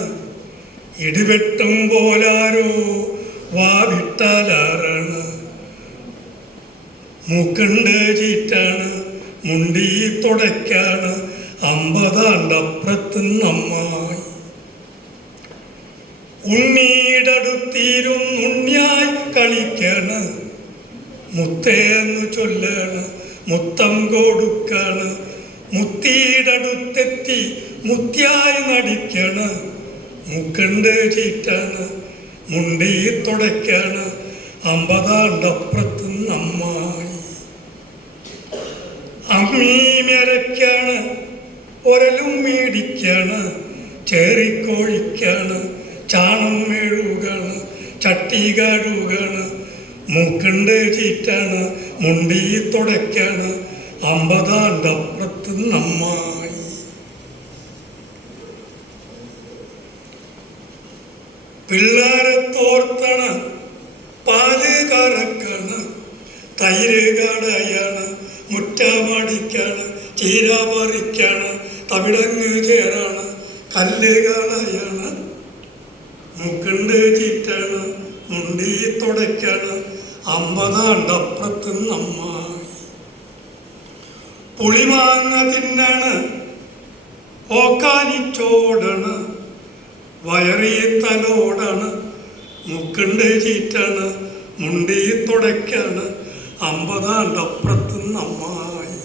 ഇടിവെട്ടും പോലാരോ വാവിട്ടാലാറാണ്, മൂക്കുണ്ട് ചീറ്റാണ്, മുണ്ടി തുടയ്ക്കാണ്, 50 ആണ്ടപ്പുറത്തുന്നമ്മായി. ഉണ്ണീടടുത്തിരുന്നുണ്ണിയായി കളിക്കാണ്, മുത്തേന്നു ചൊല്ലാണ്, മുത്തം കൊടുക്കാണ്, മുത്തിയിടടുത്തെത്തി മുത്തിയായി നടിക്കാണ്, മൂക്കുണ്ട് ചീറ്റാണ്, മുണ്ടി തുടയ്ക്കാണ്, 50 ആണ്ടപ്പുറത്തുന്നമ്മായി. അമ്മീമരയ്ക്കാണ്, ഒരലും മേടിക്കാണ്, ചേറിക്കോഴിക്കാണ്, ചാണം മെഴുകാണ്, ചട്ടി കഴുകാണ്, മൂക്കുണ്ട് ചീറ്റാണ്, മുണ്ടി തുടയ്ക്കാണ്, 50 ആണ്ടപ്പുറത്തുന്നമ്മായി. പിള്ളേരെ തോർത്താണ്, പാല് കറക്കാണ്, തൈര് കടയാണ്, മുറ്റമടിക്കാണ്, ചീര പറിക്കാണ്, തവിടങ്ങ് ചേരാണ്, കല്ല് കളയാണ്, മൂക്കുണ്ട് ചീറ്റാണ്, മുണ്ടി തുടയ്ക്കാണ്, 50 ആണ്ടപ്പുറത്തുന്നമ്മായി. പുളിമാങ്ങ തിന്നാണ്, ഓക്കാനിച്ചോടാണ്, വയറി തലോടാണ്, മൂക്കുണ്ട് ചീറ്റാണ്, മുണ്ടി തുടയ്ക്കാണ്, 50 ആണ്ടപ്പുറത്തുന്നമ്മായി.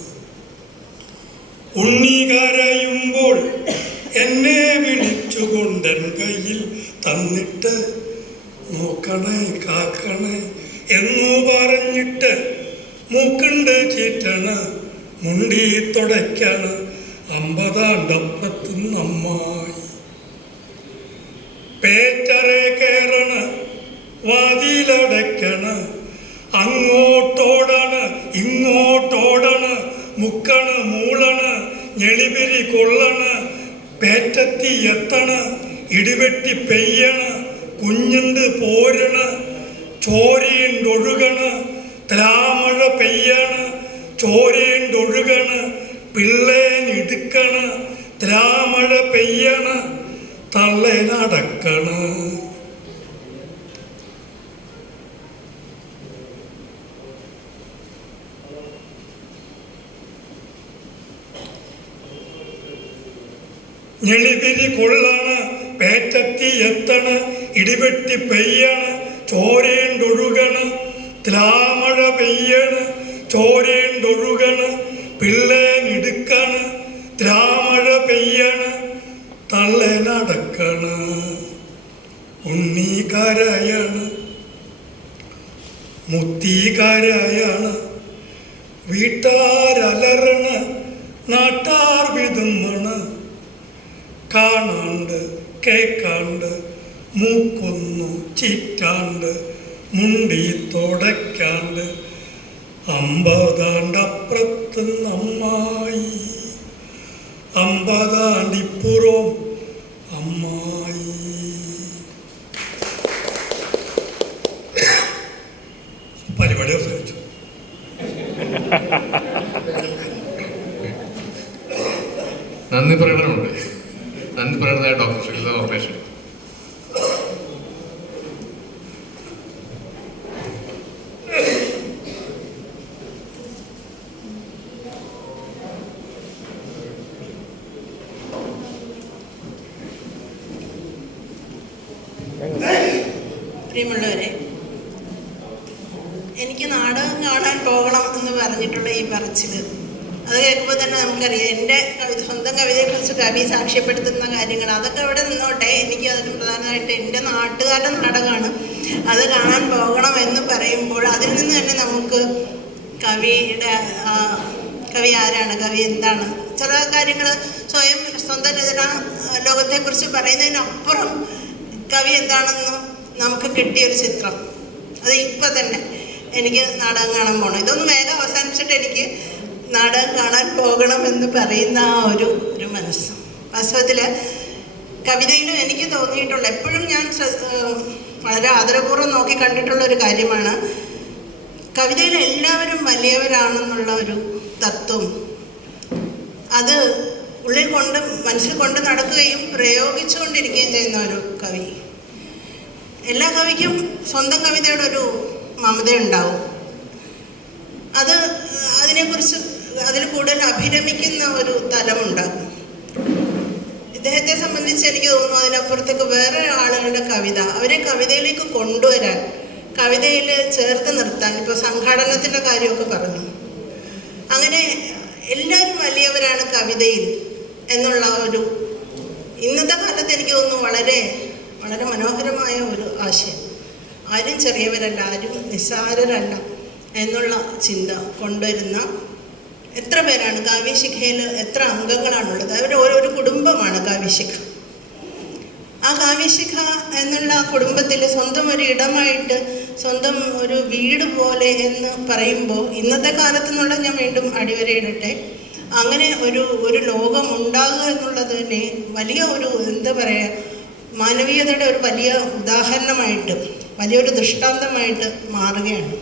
ഉണ്ണി കരയുമ്പോൾ എന്നെ വിളിച്ചുകൊണ്ടൻ കയ്യിൽ തന്നിട്ട് നോക്കണേ കാക്കണേ എന്നു പറഞ്ഞിട്ട്, മൂക്കുണ്ട് ചീറ്റാണ്, മുണ്ടി തുടയ്ക്കാണ്, 50 ആണ്ടപ്പുറത്തുന്നമ്മായി. പേറ്ററെ കയറണ്, വാതിലടയ്ക്കണ്, അങ്ങോട്ടോടണ് ഇങ്ങോട്ടോടണ്, മുക്കണ് മൂളണ്, ഞെളിപിരി കൊള്ളണ്, പേറ്റത്തി എത്തണ്, ഇടിവെട്ടി പെയ്യണ്, കുഞ്ഞുണ്ട് പോരണ, ചോരയുണ്ടൊഴുകണ്, മഴ പെയ്യണ്, ചോരയുണ്ടൊഴുകണ്, പിള്ളേനിടുക്കണ്, മഴ പെയ്യണ്, തള്ളേനടക്കണ്. ഞെളിപിരി കൊള്ളണ്, പേറ്റത്തി എത്തണ്, ഇടിവെട്ടി പെയ്യണ്, ചോരയുണ്ടൊഴുകണ്, മഴ പെയ്യണ്, ചോരയുണ്ടൊഴുകണ്, പിള്ളേനിടുക്കണ്, മഴ പെയ്യണ്, തള്ളേനടക്കണ്. ഉണ്ണി കരയാണ്, മുത്തി കരയാണ്, വീട്ടാരലറണ്, നാട്ടാർ വിതുമ്മണ്, കാണാണ്ട് കേക്കാണ്ട്, മൂക്കൊന്നു ചീറ്റാണ്ട്, മുണ്ടി തുടയ്ക്കാണ്ട്, 50 ആണ്ടപ്പുറത്തുന്നമ്മായി. 50 ആണ്ടിപ്പുറം അമ്മായി. പരിപാടി അവസാനിച്ചു. നന്ദി പ്രകടനമുണ്ട്. നന്ദി പ്രകടനമായ ഡോക്ടർ ശ്രീലത ഓർമ്മേഷൻ. പ്രിയമുള്ളവരെ, എനിക്ക് നാടകം കാണാൻ പോകണം എന്ന് പറഞ്ഞിട്ടുള്ള ഈ പറച്ചിൽ അത് കേൾക്കുമ്പോൾ തന്നെ നമുക്കറിയാം എൻ്റെ സ്വന്തം കവിതയെക്കുറിച്ച് കവി സാക്ഷ്യപ്പെടുത്തുന്ന കാര്യങ്ങൾ അതൊക്കെ ഇവിടെ നിന്നോട്ടെ. എനിക്ക് അതിന് പ്രധാനമായിട്ട് എൻ്റെ നാട്ടുകാരുടെ നാടകമാണ്, അത് കാണാൻ പോകണം എന്ന് പറയുമ്പോൾ അതിൽ നിന്ന് തന്നെ നമുക്ക് കവി ആരാണ്, കവി എന്താണ്, ചില കാര്യങ്ങൾ സ്വന്തം രചന ലോകത്തെക്കുറിച്ച് പറയുന്നതിനപ്പുറം കവി എന്താണെന്ന് നമുക്ക് കിട്ടിയൊരു ചിത്രം. അത് ഇപ്പം തന്നെ എനിക്ക് നാടകം കാണാൻ പോകണം. ഇതൊന്ന് വേഗം അവസാനിച്ചിട്ട് എനിക്ക് നാടകം കാണാൻ പോകണമെന്ന് പറയുന്ന ആ ഒരു മനസ്സ്. വാസ്തവത്തിൽ കവിതയിലും എനിക്ക് തോന്നിയിട്ടുള്ള, എപ്പോഴും ഞാൻ വളരെ ആദരപൂർവ്വം നോക്കി കണ്ടിട്ടുള്ള ഒരു കാര്യമാണ്, കവിതയിൽ എല്ലാവരും വലിയവരാണെന്നുള്ള ഒരു തത്വം. അത് ഉള്ളിൽ കൊണ്ട് മനസ്സിൽ കൊണ്ട് നടക്കുകയും പ്രയോഗിച്ചുകൊണ്ടിരിക്കുകയും ചെയ്യുന്ന ഒരു കവി. എല്ലാ കവിക്കും സ്വന്തം കവിതയുടെ ഒരു മമതയുണ്ടാവും. അതിനെക്കുറിച്ച് അതിൽ കൂടുതൽ അഭിരമിക്കുന്ന ഒരു തലമുണ്ടാകും. ഇദ്ദേഹത്തെ സംബന്ധിച്ച് എനിക്ക് തോന്നുന്നു അതിനപ്പുറത്തേക്ക് വേറെ ആളുകളുടെ കവിത, അവരെ കവിതയിലേക്ക് കൊണ്ടുവരാൻ, കവിതയിൽ ചേർത്ത് നിർത്താൻ, ഇപ്പോൾ സംഘാടനത്തിൻ്റെ കാര്യമൊക്കെ പറഞ്ഞു, അങ്ങനെ എല്ലാവരും വലിയവരാണ് കവിതയിൽ എന്നുള്ള ഒരു ഇന്നത്തെ കാലത്ത് എനിക്ക് തോന്നുന്നു വളരെ വളരെ മനോഹരമായ ഒരു ആശയം. ആരും ചെറിയവരല്ല, ആരും നിസ്സാരരല്ല എന്നുള്ള ചിന്ത കൊണ്ടുവരുന്ന എത്ര പേരാണ് കാവ്യശിഖയിൽ, എത്ര അംഗങ്ങളാണുള്ളത്. അവർ ഓരോ കുടുംബമാണ് കാവ്യശിഖ. ആ കാവ്യശിഖ എന്നുള്ള കുടുംബത്തിൽ സ്വന്തം ഒരു ഇടമായിട്ട്, സ്വന്തം ഒരു വീട് പോലെ എന്ന് പറയുമ്പോൾ ഇന്നത്തെ കാലത്ത് നിന്നുള്ള ഞാൻ വീണ്ടും അടിവരയിടട്ടെ, അങ്ങനെ ഒരു ലോകം ഉണ്ടാകുക എന്നുള്ളത് തന്നെ വലിയ ഒരു എന്താ പറയുക, മാനവീയതയുടെ ഒരു വലിയ ഉദാഹരണമായിട്ട്, വലിയൊരു ദൃഷ്ടാന്തമായിട്ട് മാറുകയാണ്.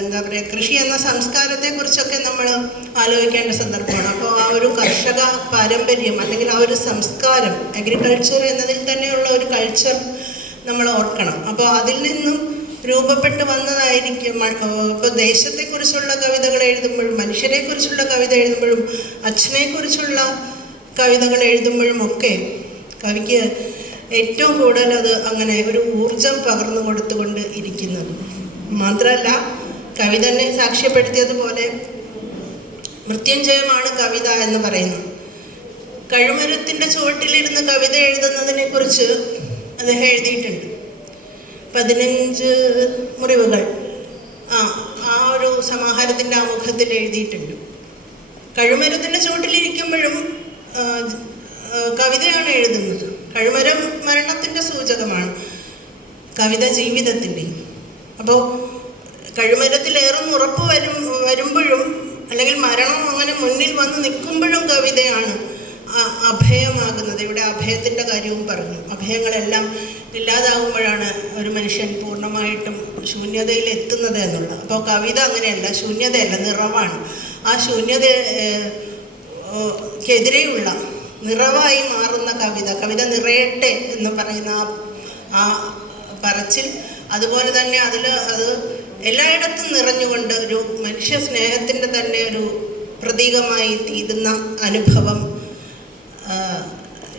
എന്താ പറയുക, കൃഷി എന്ന സംസ്കാരത്തെക്കുറിച്ചൊക്കെ നമ്മൾ ആലോചിക്കേണ്ട സന്ദർഭമാണ്. അപ്പോൾ ആ ഒരു കർഷക പാരമ്പര്യം അല്ലെങ്കിൽ ആ ഒരു സംസ്കാരം, അഗ്രികൾച്ചർ എന്നതിൽ തന്നെയുള്ള ഒരു കൾച്ചർ നമ്മൾ ഓർക്കണം. അപ്പോൾ അതിൽ നിന്നും രൂപപ്പെട്ട് വന്നതായിരിക്കും. ഇപ്പോൾ ദേശത്തെക്കുറിച്ചുള്ള കവിതകൾ എഴുതുമ്പോഴും, മനുഷ്യരെക്കുറിച്ചുള്ള കവിത എഴുതുമ്പോഴും, അച്ഛനെക്കുറിച്ചുള്ള കവിതകൾ എഴുതുമ്പോഴും ഒക്കെ കവിക്ക് ഏറ്റവും കൂടുതൽ അത് അങ്ങനെ ഒരു ഊർജം പകർന്നു കൊടുത്തുകൊണ്ട് ഇരിക്കുന്നത്. മാത്രമല്ല, കവി തന്നെ സാക്ഷ്യപ്പെടുത്തിയതുപോലെ മൃത്യുഞ്ജയമാണ് കവിത എന്ന് പറയുന്നത്. കഴുമരത്തിൻ്റെ ചുവട്ടിലിരുന്ന് കവിത എഴുതുന്നതിനെ കുറിച്ച് അദ്ദേഹം എഴുതിയിട്ടുണ്ട്. 15 മുറിവുകൾ ആ ഒരു സമാഹാരത്തിൻ്റെ ആമുഖത്തിൽ എഴുതിയിട്ടുണ്ട്. കഴുമരത്തിൻ്റെ ചുവട്ടിലിരിക്കുമ്പോഴും കവിതയാണ് എഴുതുന്നത്. കഴുമരം മരണത്തിൻ്റെ സൂചകമാണ്, കവിത ജീവിതത്തിൻ്റെയും. അപ്പോൾ കഴുമരത്തിലേറുന്ന ഉറപ്പ് വരുമ്പോഴും അല്ലെങ്കിൽ മരണം അങ്ങനെ മുന്നിൽ വന്ന് നിൽക്കുമ്പോഴും കവിതയാണ് അഭയമാകുന്നത്. ഇവിടെ അഭയത്തിൻ്റെ കാര്യവും പറഞ്ഞു. അഭയങ്ങളെല്ലാം ഇല്ലാതാകുമ്പോഴാണ് ഒരു മനുഷ്യൻ പൂർണ്ണമായിട്ടും ശൂന്യതയിൽ എത്തുന്നത് എന്നുള്ളത്. അപ്പോൾ കവിത അങ്ങനെയല്ല, ശൂന്യതയല്ല, നിറവാണ്. ആ ശൂന്യതയ്ക്കെതിരെയുള്ള നിറവായി മാറുന്ന കവിത നിറയട്ടെ എന്ന് പറയുന്ന ആ പറച്ചിൽ, അതുപോലെ തന്നെ അത് എല്ലായിടത്തും നിറഞ്ഞുകൊണ്ട് ഒരു മനുഷ്യ സ്നേഹത്തിൻ്റെ തന്നെ ഒരു പ്രതീകമായി തീരുന്ന അനുഭവം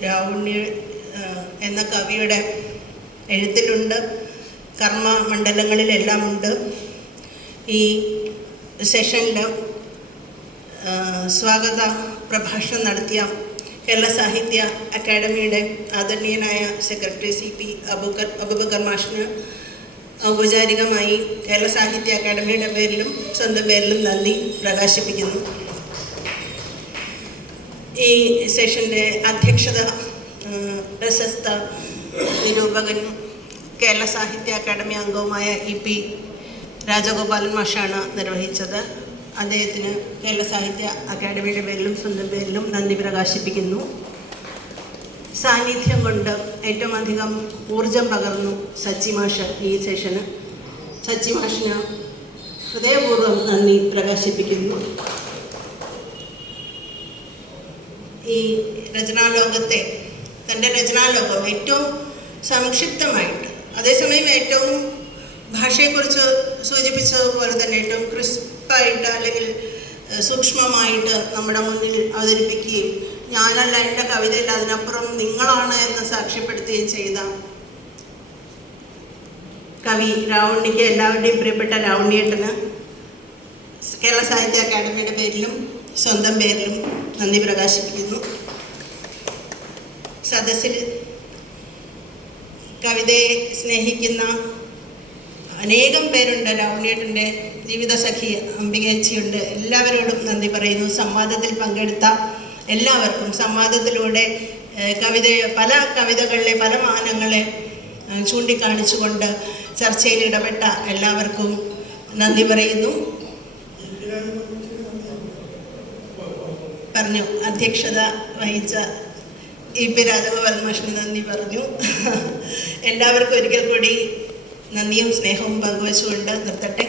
രാവുണ്ണി എന്ന കവിയുടെ എഴുത്തിലുണ്ട്. കർമ്മമണ്ഡലങ്ങളിലെല്ലാം ഉണ്ട്. ഈ സെഷനിൽ സ്വാഗത പ്രഭാഷണം നടത്തിയ കേരള സാഹിത്യ അക്കാദമിയുടെ ആദരണീയനായ സെക്രട്ടറി CP അബൂബക്കർ മാഷിന് ഔപചാരികമായി കേരള സാഹിത്യ അക്കാദമിയുടെ പേരിലും സ്വന്തം പേരിലും നന്ദി പ്രകാശിപ്പിക്കുന്നു. ഈ സെഷൻ്റെ അധ്യക്ഷത പ്രശസ്ത നിരൂപകനും കേരള സാഹിത്യ അക്കാദമി അംഗവുമായ EP രാജഗോപാലൻ മാഷാണ് നിർവഹിച്ചത്. അദ്ദേഹത്തിന് കേരള സാഹിത്യ അക്കാദമിയുടെ പേരിലും സ്വന്തം പേരിലും നന്ദി പ്രകാശിപ്പിക്കുന്നു. സാന്നിധ്യം കൊണ്ട് ഏറ്റവും അധികം ഊർജം പകർന്നു സച്ചി മാഷ് ഈ സെഷന്. സച്ചി മാഷിന് ഹൃദയപൂർവ്വം നന്ദി പ്രകാശിപ്പിക്കുന്നു. ഈ രചനാലോകത്തെ, തൻ്റെ രചനാലോകം ഏറ്റവും സംക്ഷിപ്തമായിട്ട്, അതേസമയം ഏറ്റവും ഭാഷയെക്കുറിച്ച് സൂചിപ്പിച്ചതുപോലെ തന്നെ ഏറ്റവും ക്രിസ്പായിട്ട് അല്ലെങ്കിൽ സൂക്ഷ്മമായിട്ട് നമ്മുടെ മുന്നിൽ അവതരിപ്പിക്കുകയും ഞാനല്ല, എൻ്റെ കവിതയിൽ അതിനപ്പുറം നിങ്ങളാണ് എന്ന് സാക്ഷ്യപ്പെടുത്തുകയും ചെയ്ത കവി രാവുണ്ണിക്ക്, എല്ലാവരുടെയും പ്രിയപ്പെട്ട രാവുണ്ണിയേട്ടന് കേരള സാഹിത്യ അക്കാദമിയുടെ പേരിലും സ്വന്തം പേരിലും നന്ദി പ്രകാശിപ്പിക്കുന്നു. സദസ്സിൽ കവിതയെ സ്നേഹിക്കുന്ന അനേകം പേരുണ്ട്. രാവുണ്ണിയേട്ടൻ്റെ ജീവിതസഖി അംബികേച്ചിയുണ്ട്. എല്ലാവരോടും നന്ദി പറയുന്നു. സംവാദത്തിൽ പങ്കെടുത്ത എല്ലാവർക്കും, സംവാദത്തിലൂടെ പല കവിതകളിലെ പല മാനങ്ങളെ ചൂണ്ടിക്കാണിച്ചുകൊണ്ട് ചർച്ചയിൽ ഇടപെട്ട എല്ലാവർക്കും നന്ദി പറയുന്നു. പറഞ്ഞു. അധ്യക്ഷത വഹിച്ച EP രാജഗോപാൽ മാഷിന് നന്ദി പറഞ്ഞു. എല്ലാവർക്കും ഒരിക്കൽ കൂടി നന്ദിയും സ്നേഹവും പങ്കുവച്ചുകൊണ്ട് നിർത്തട്ടെ.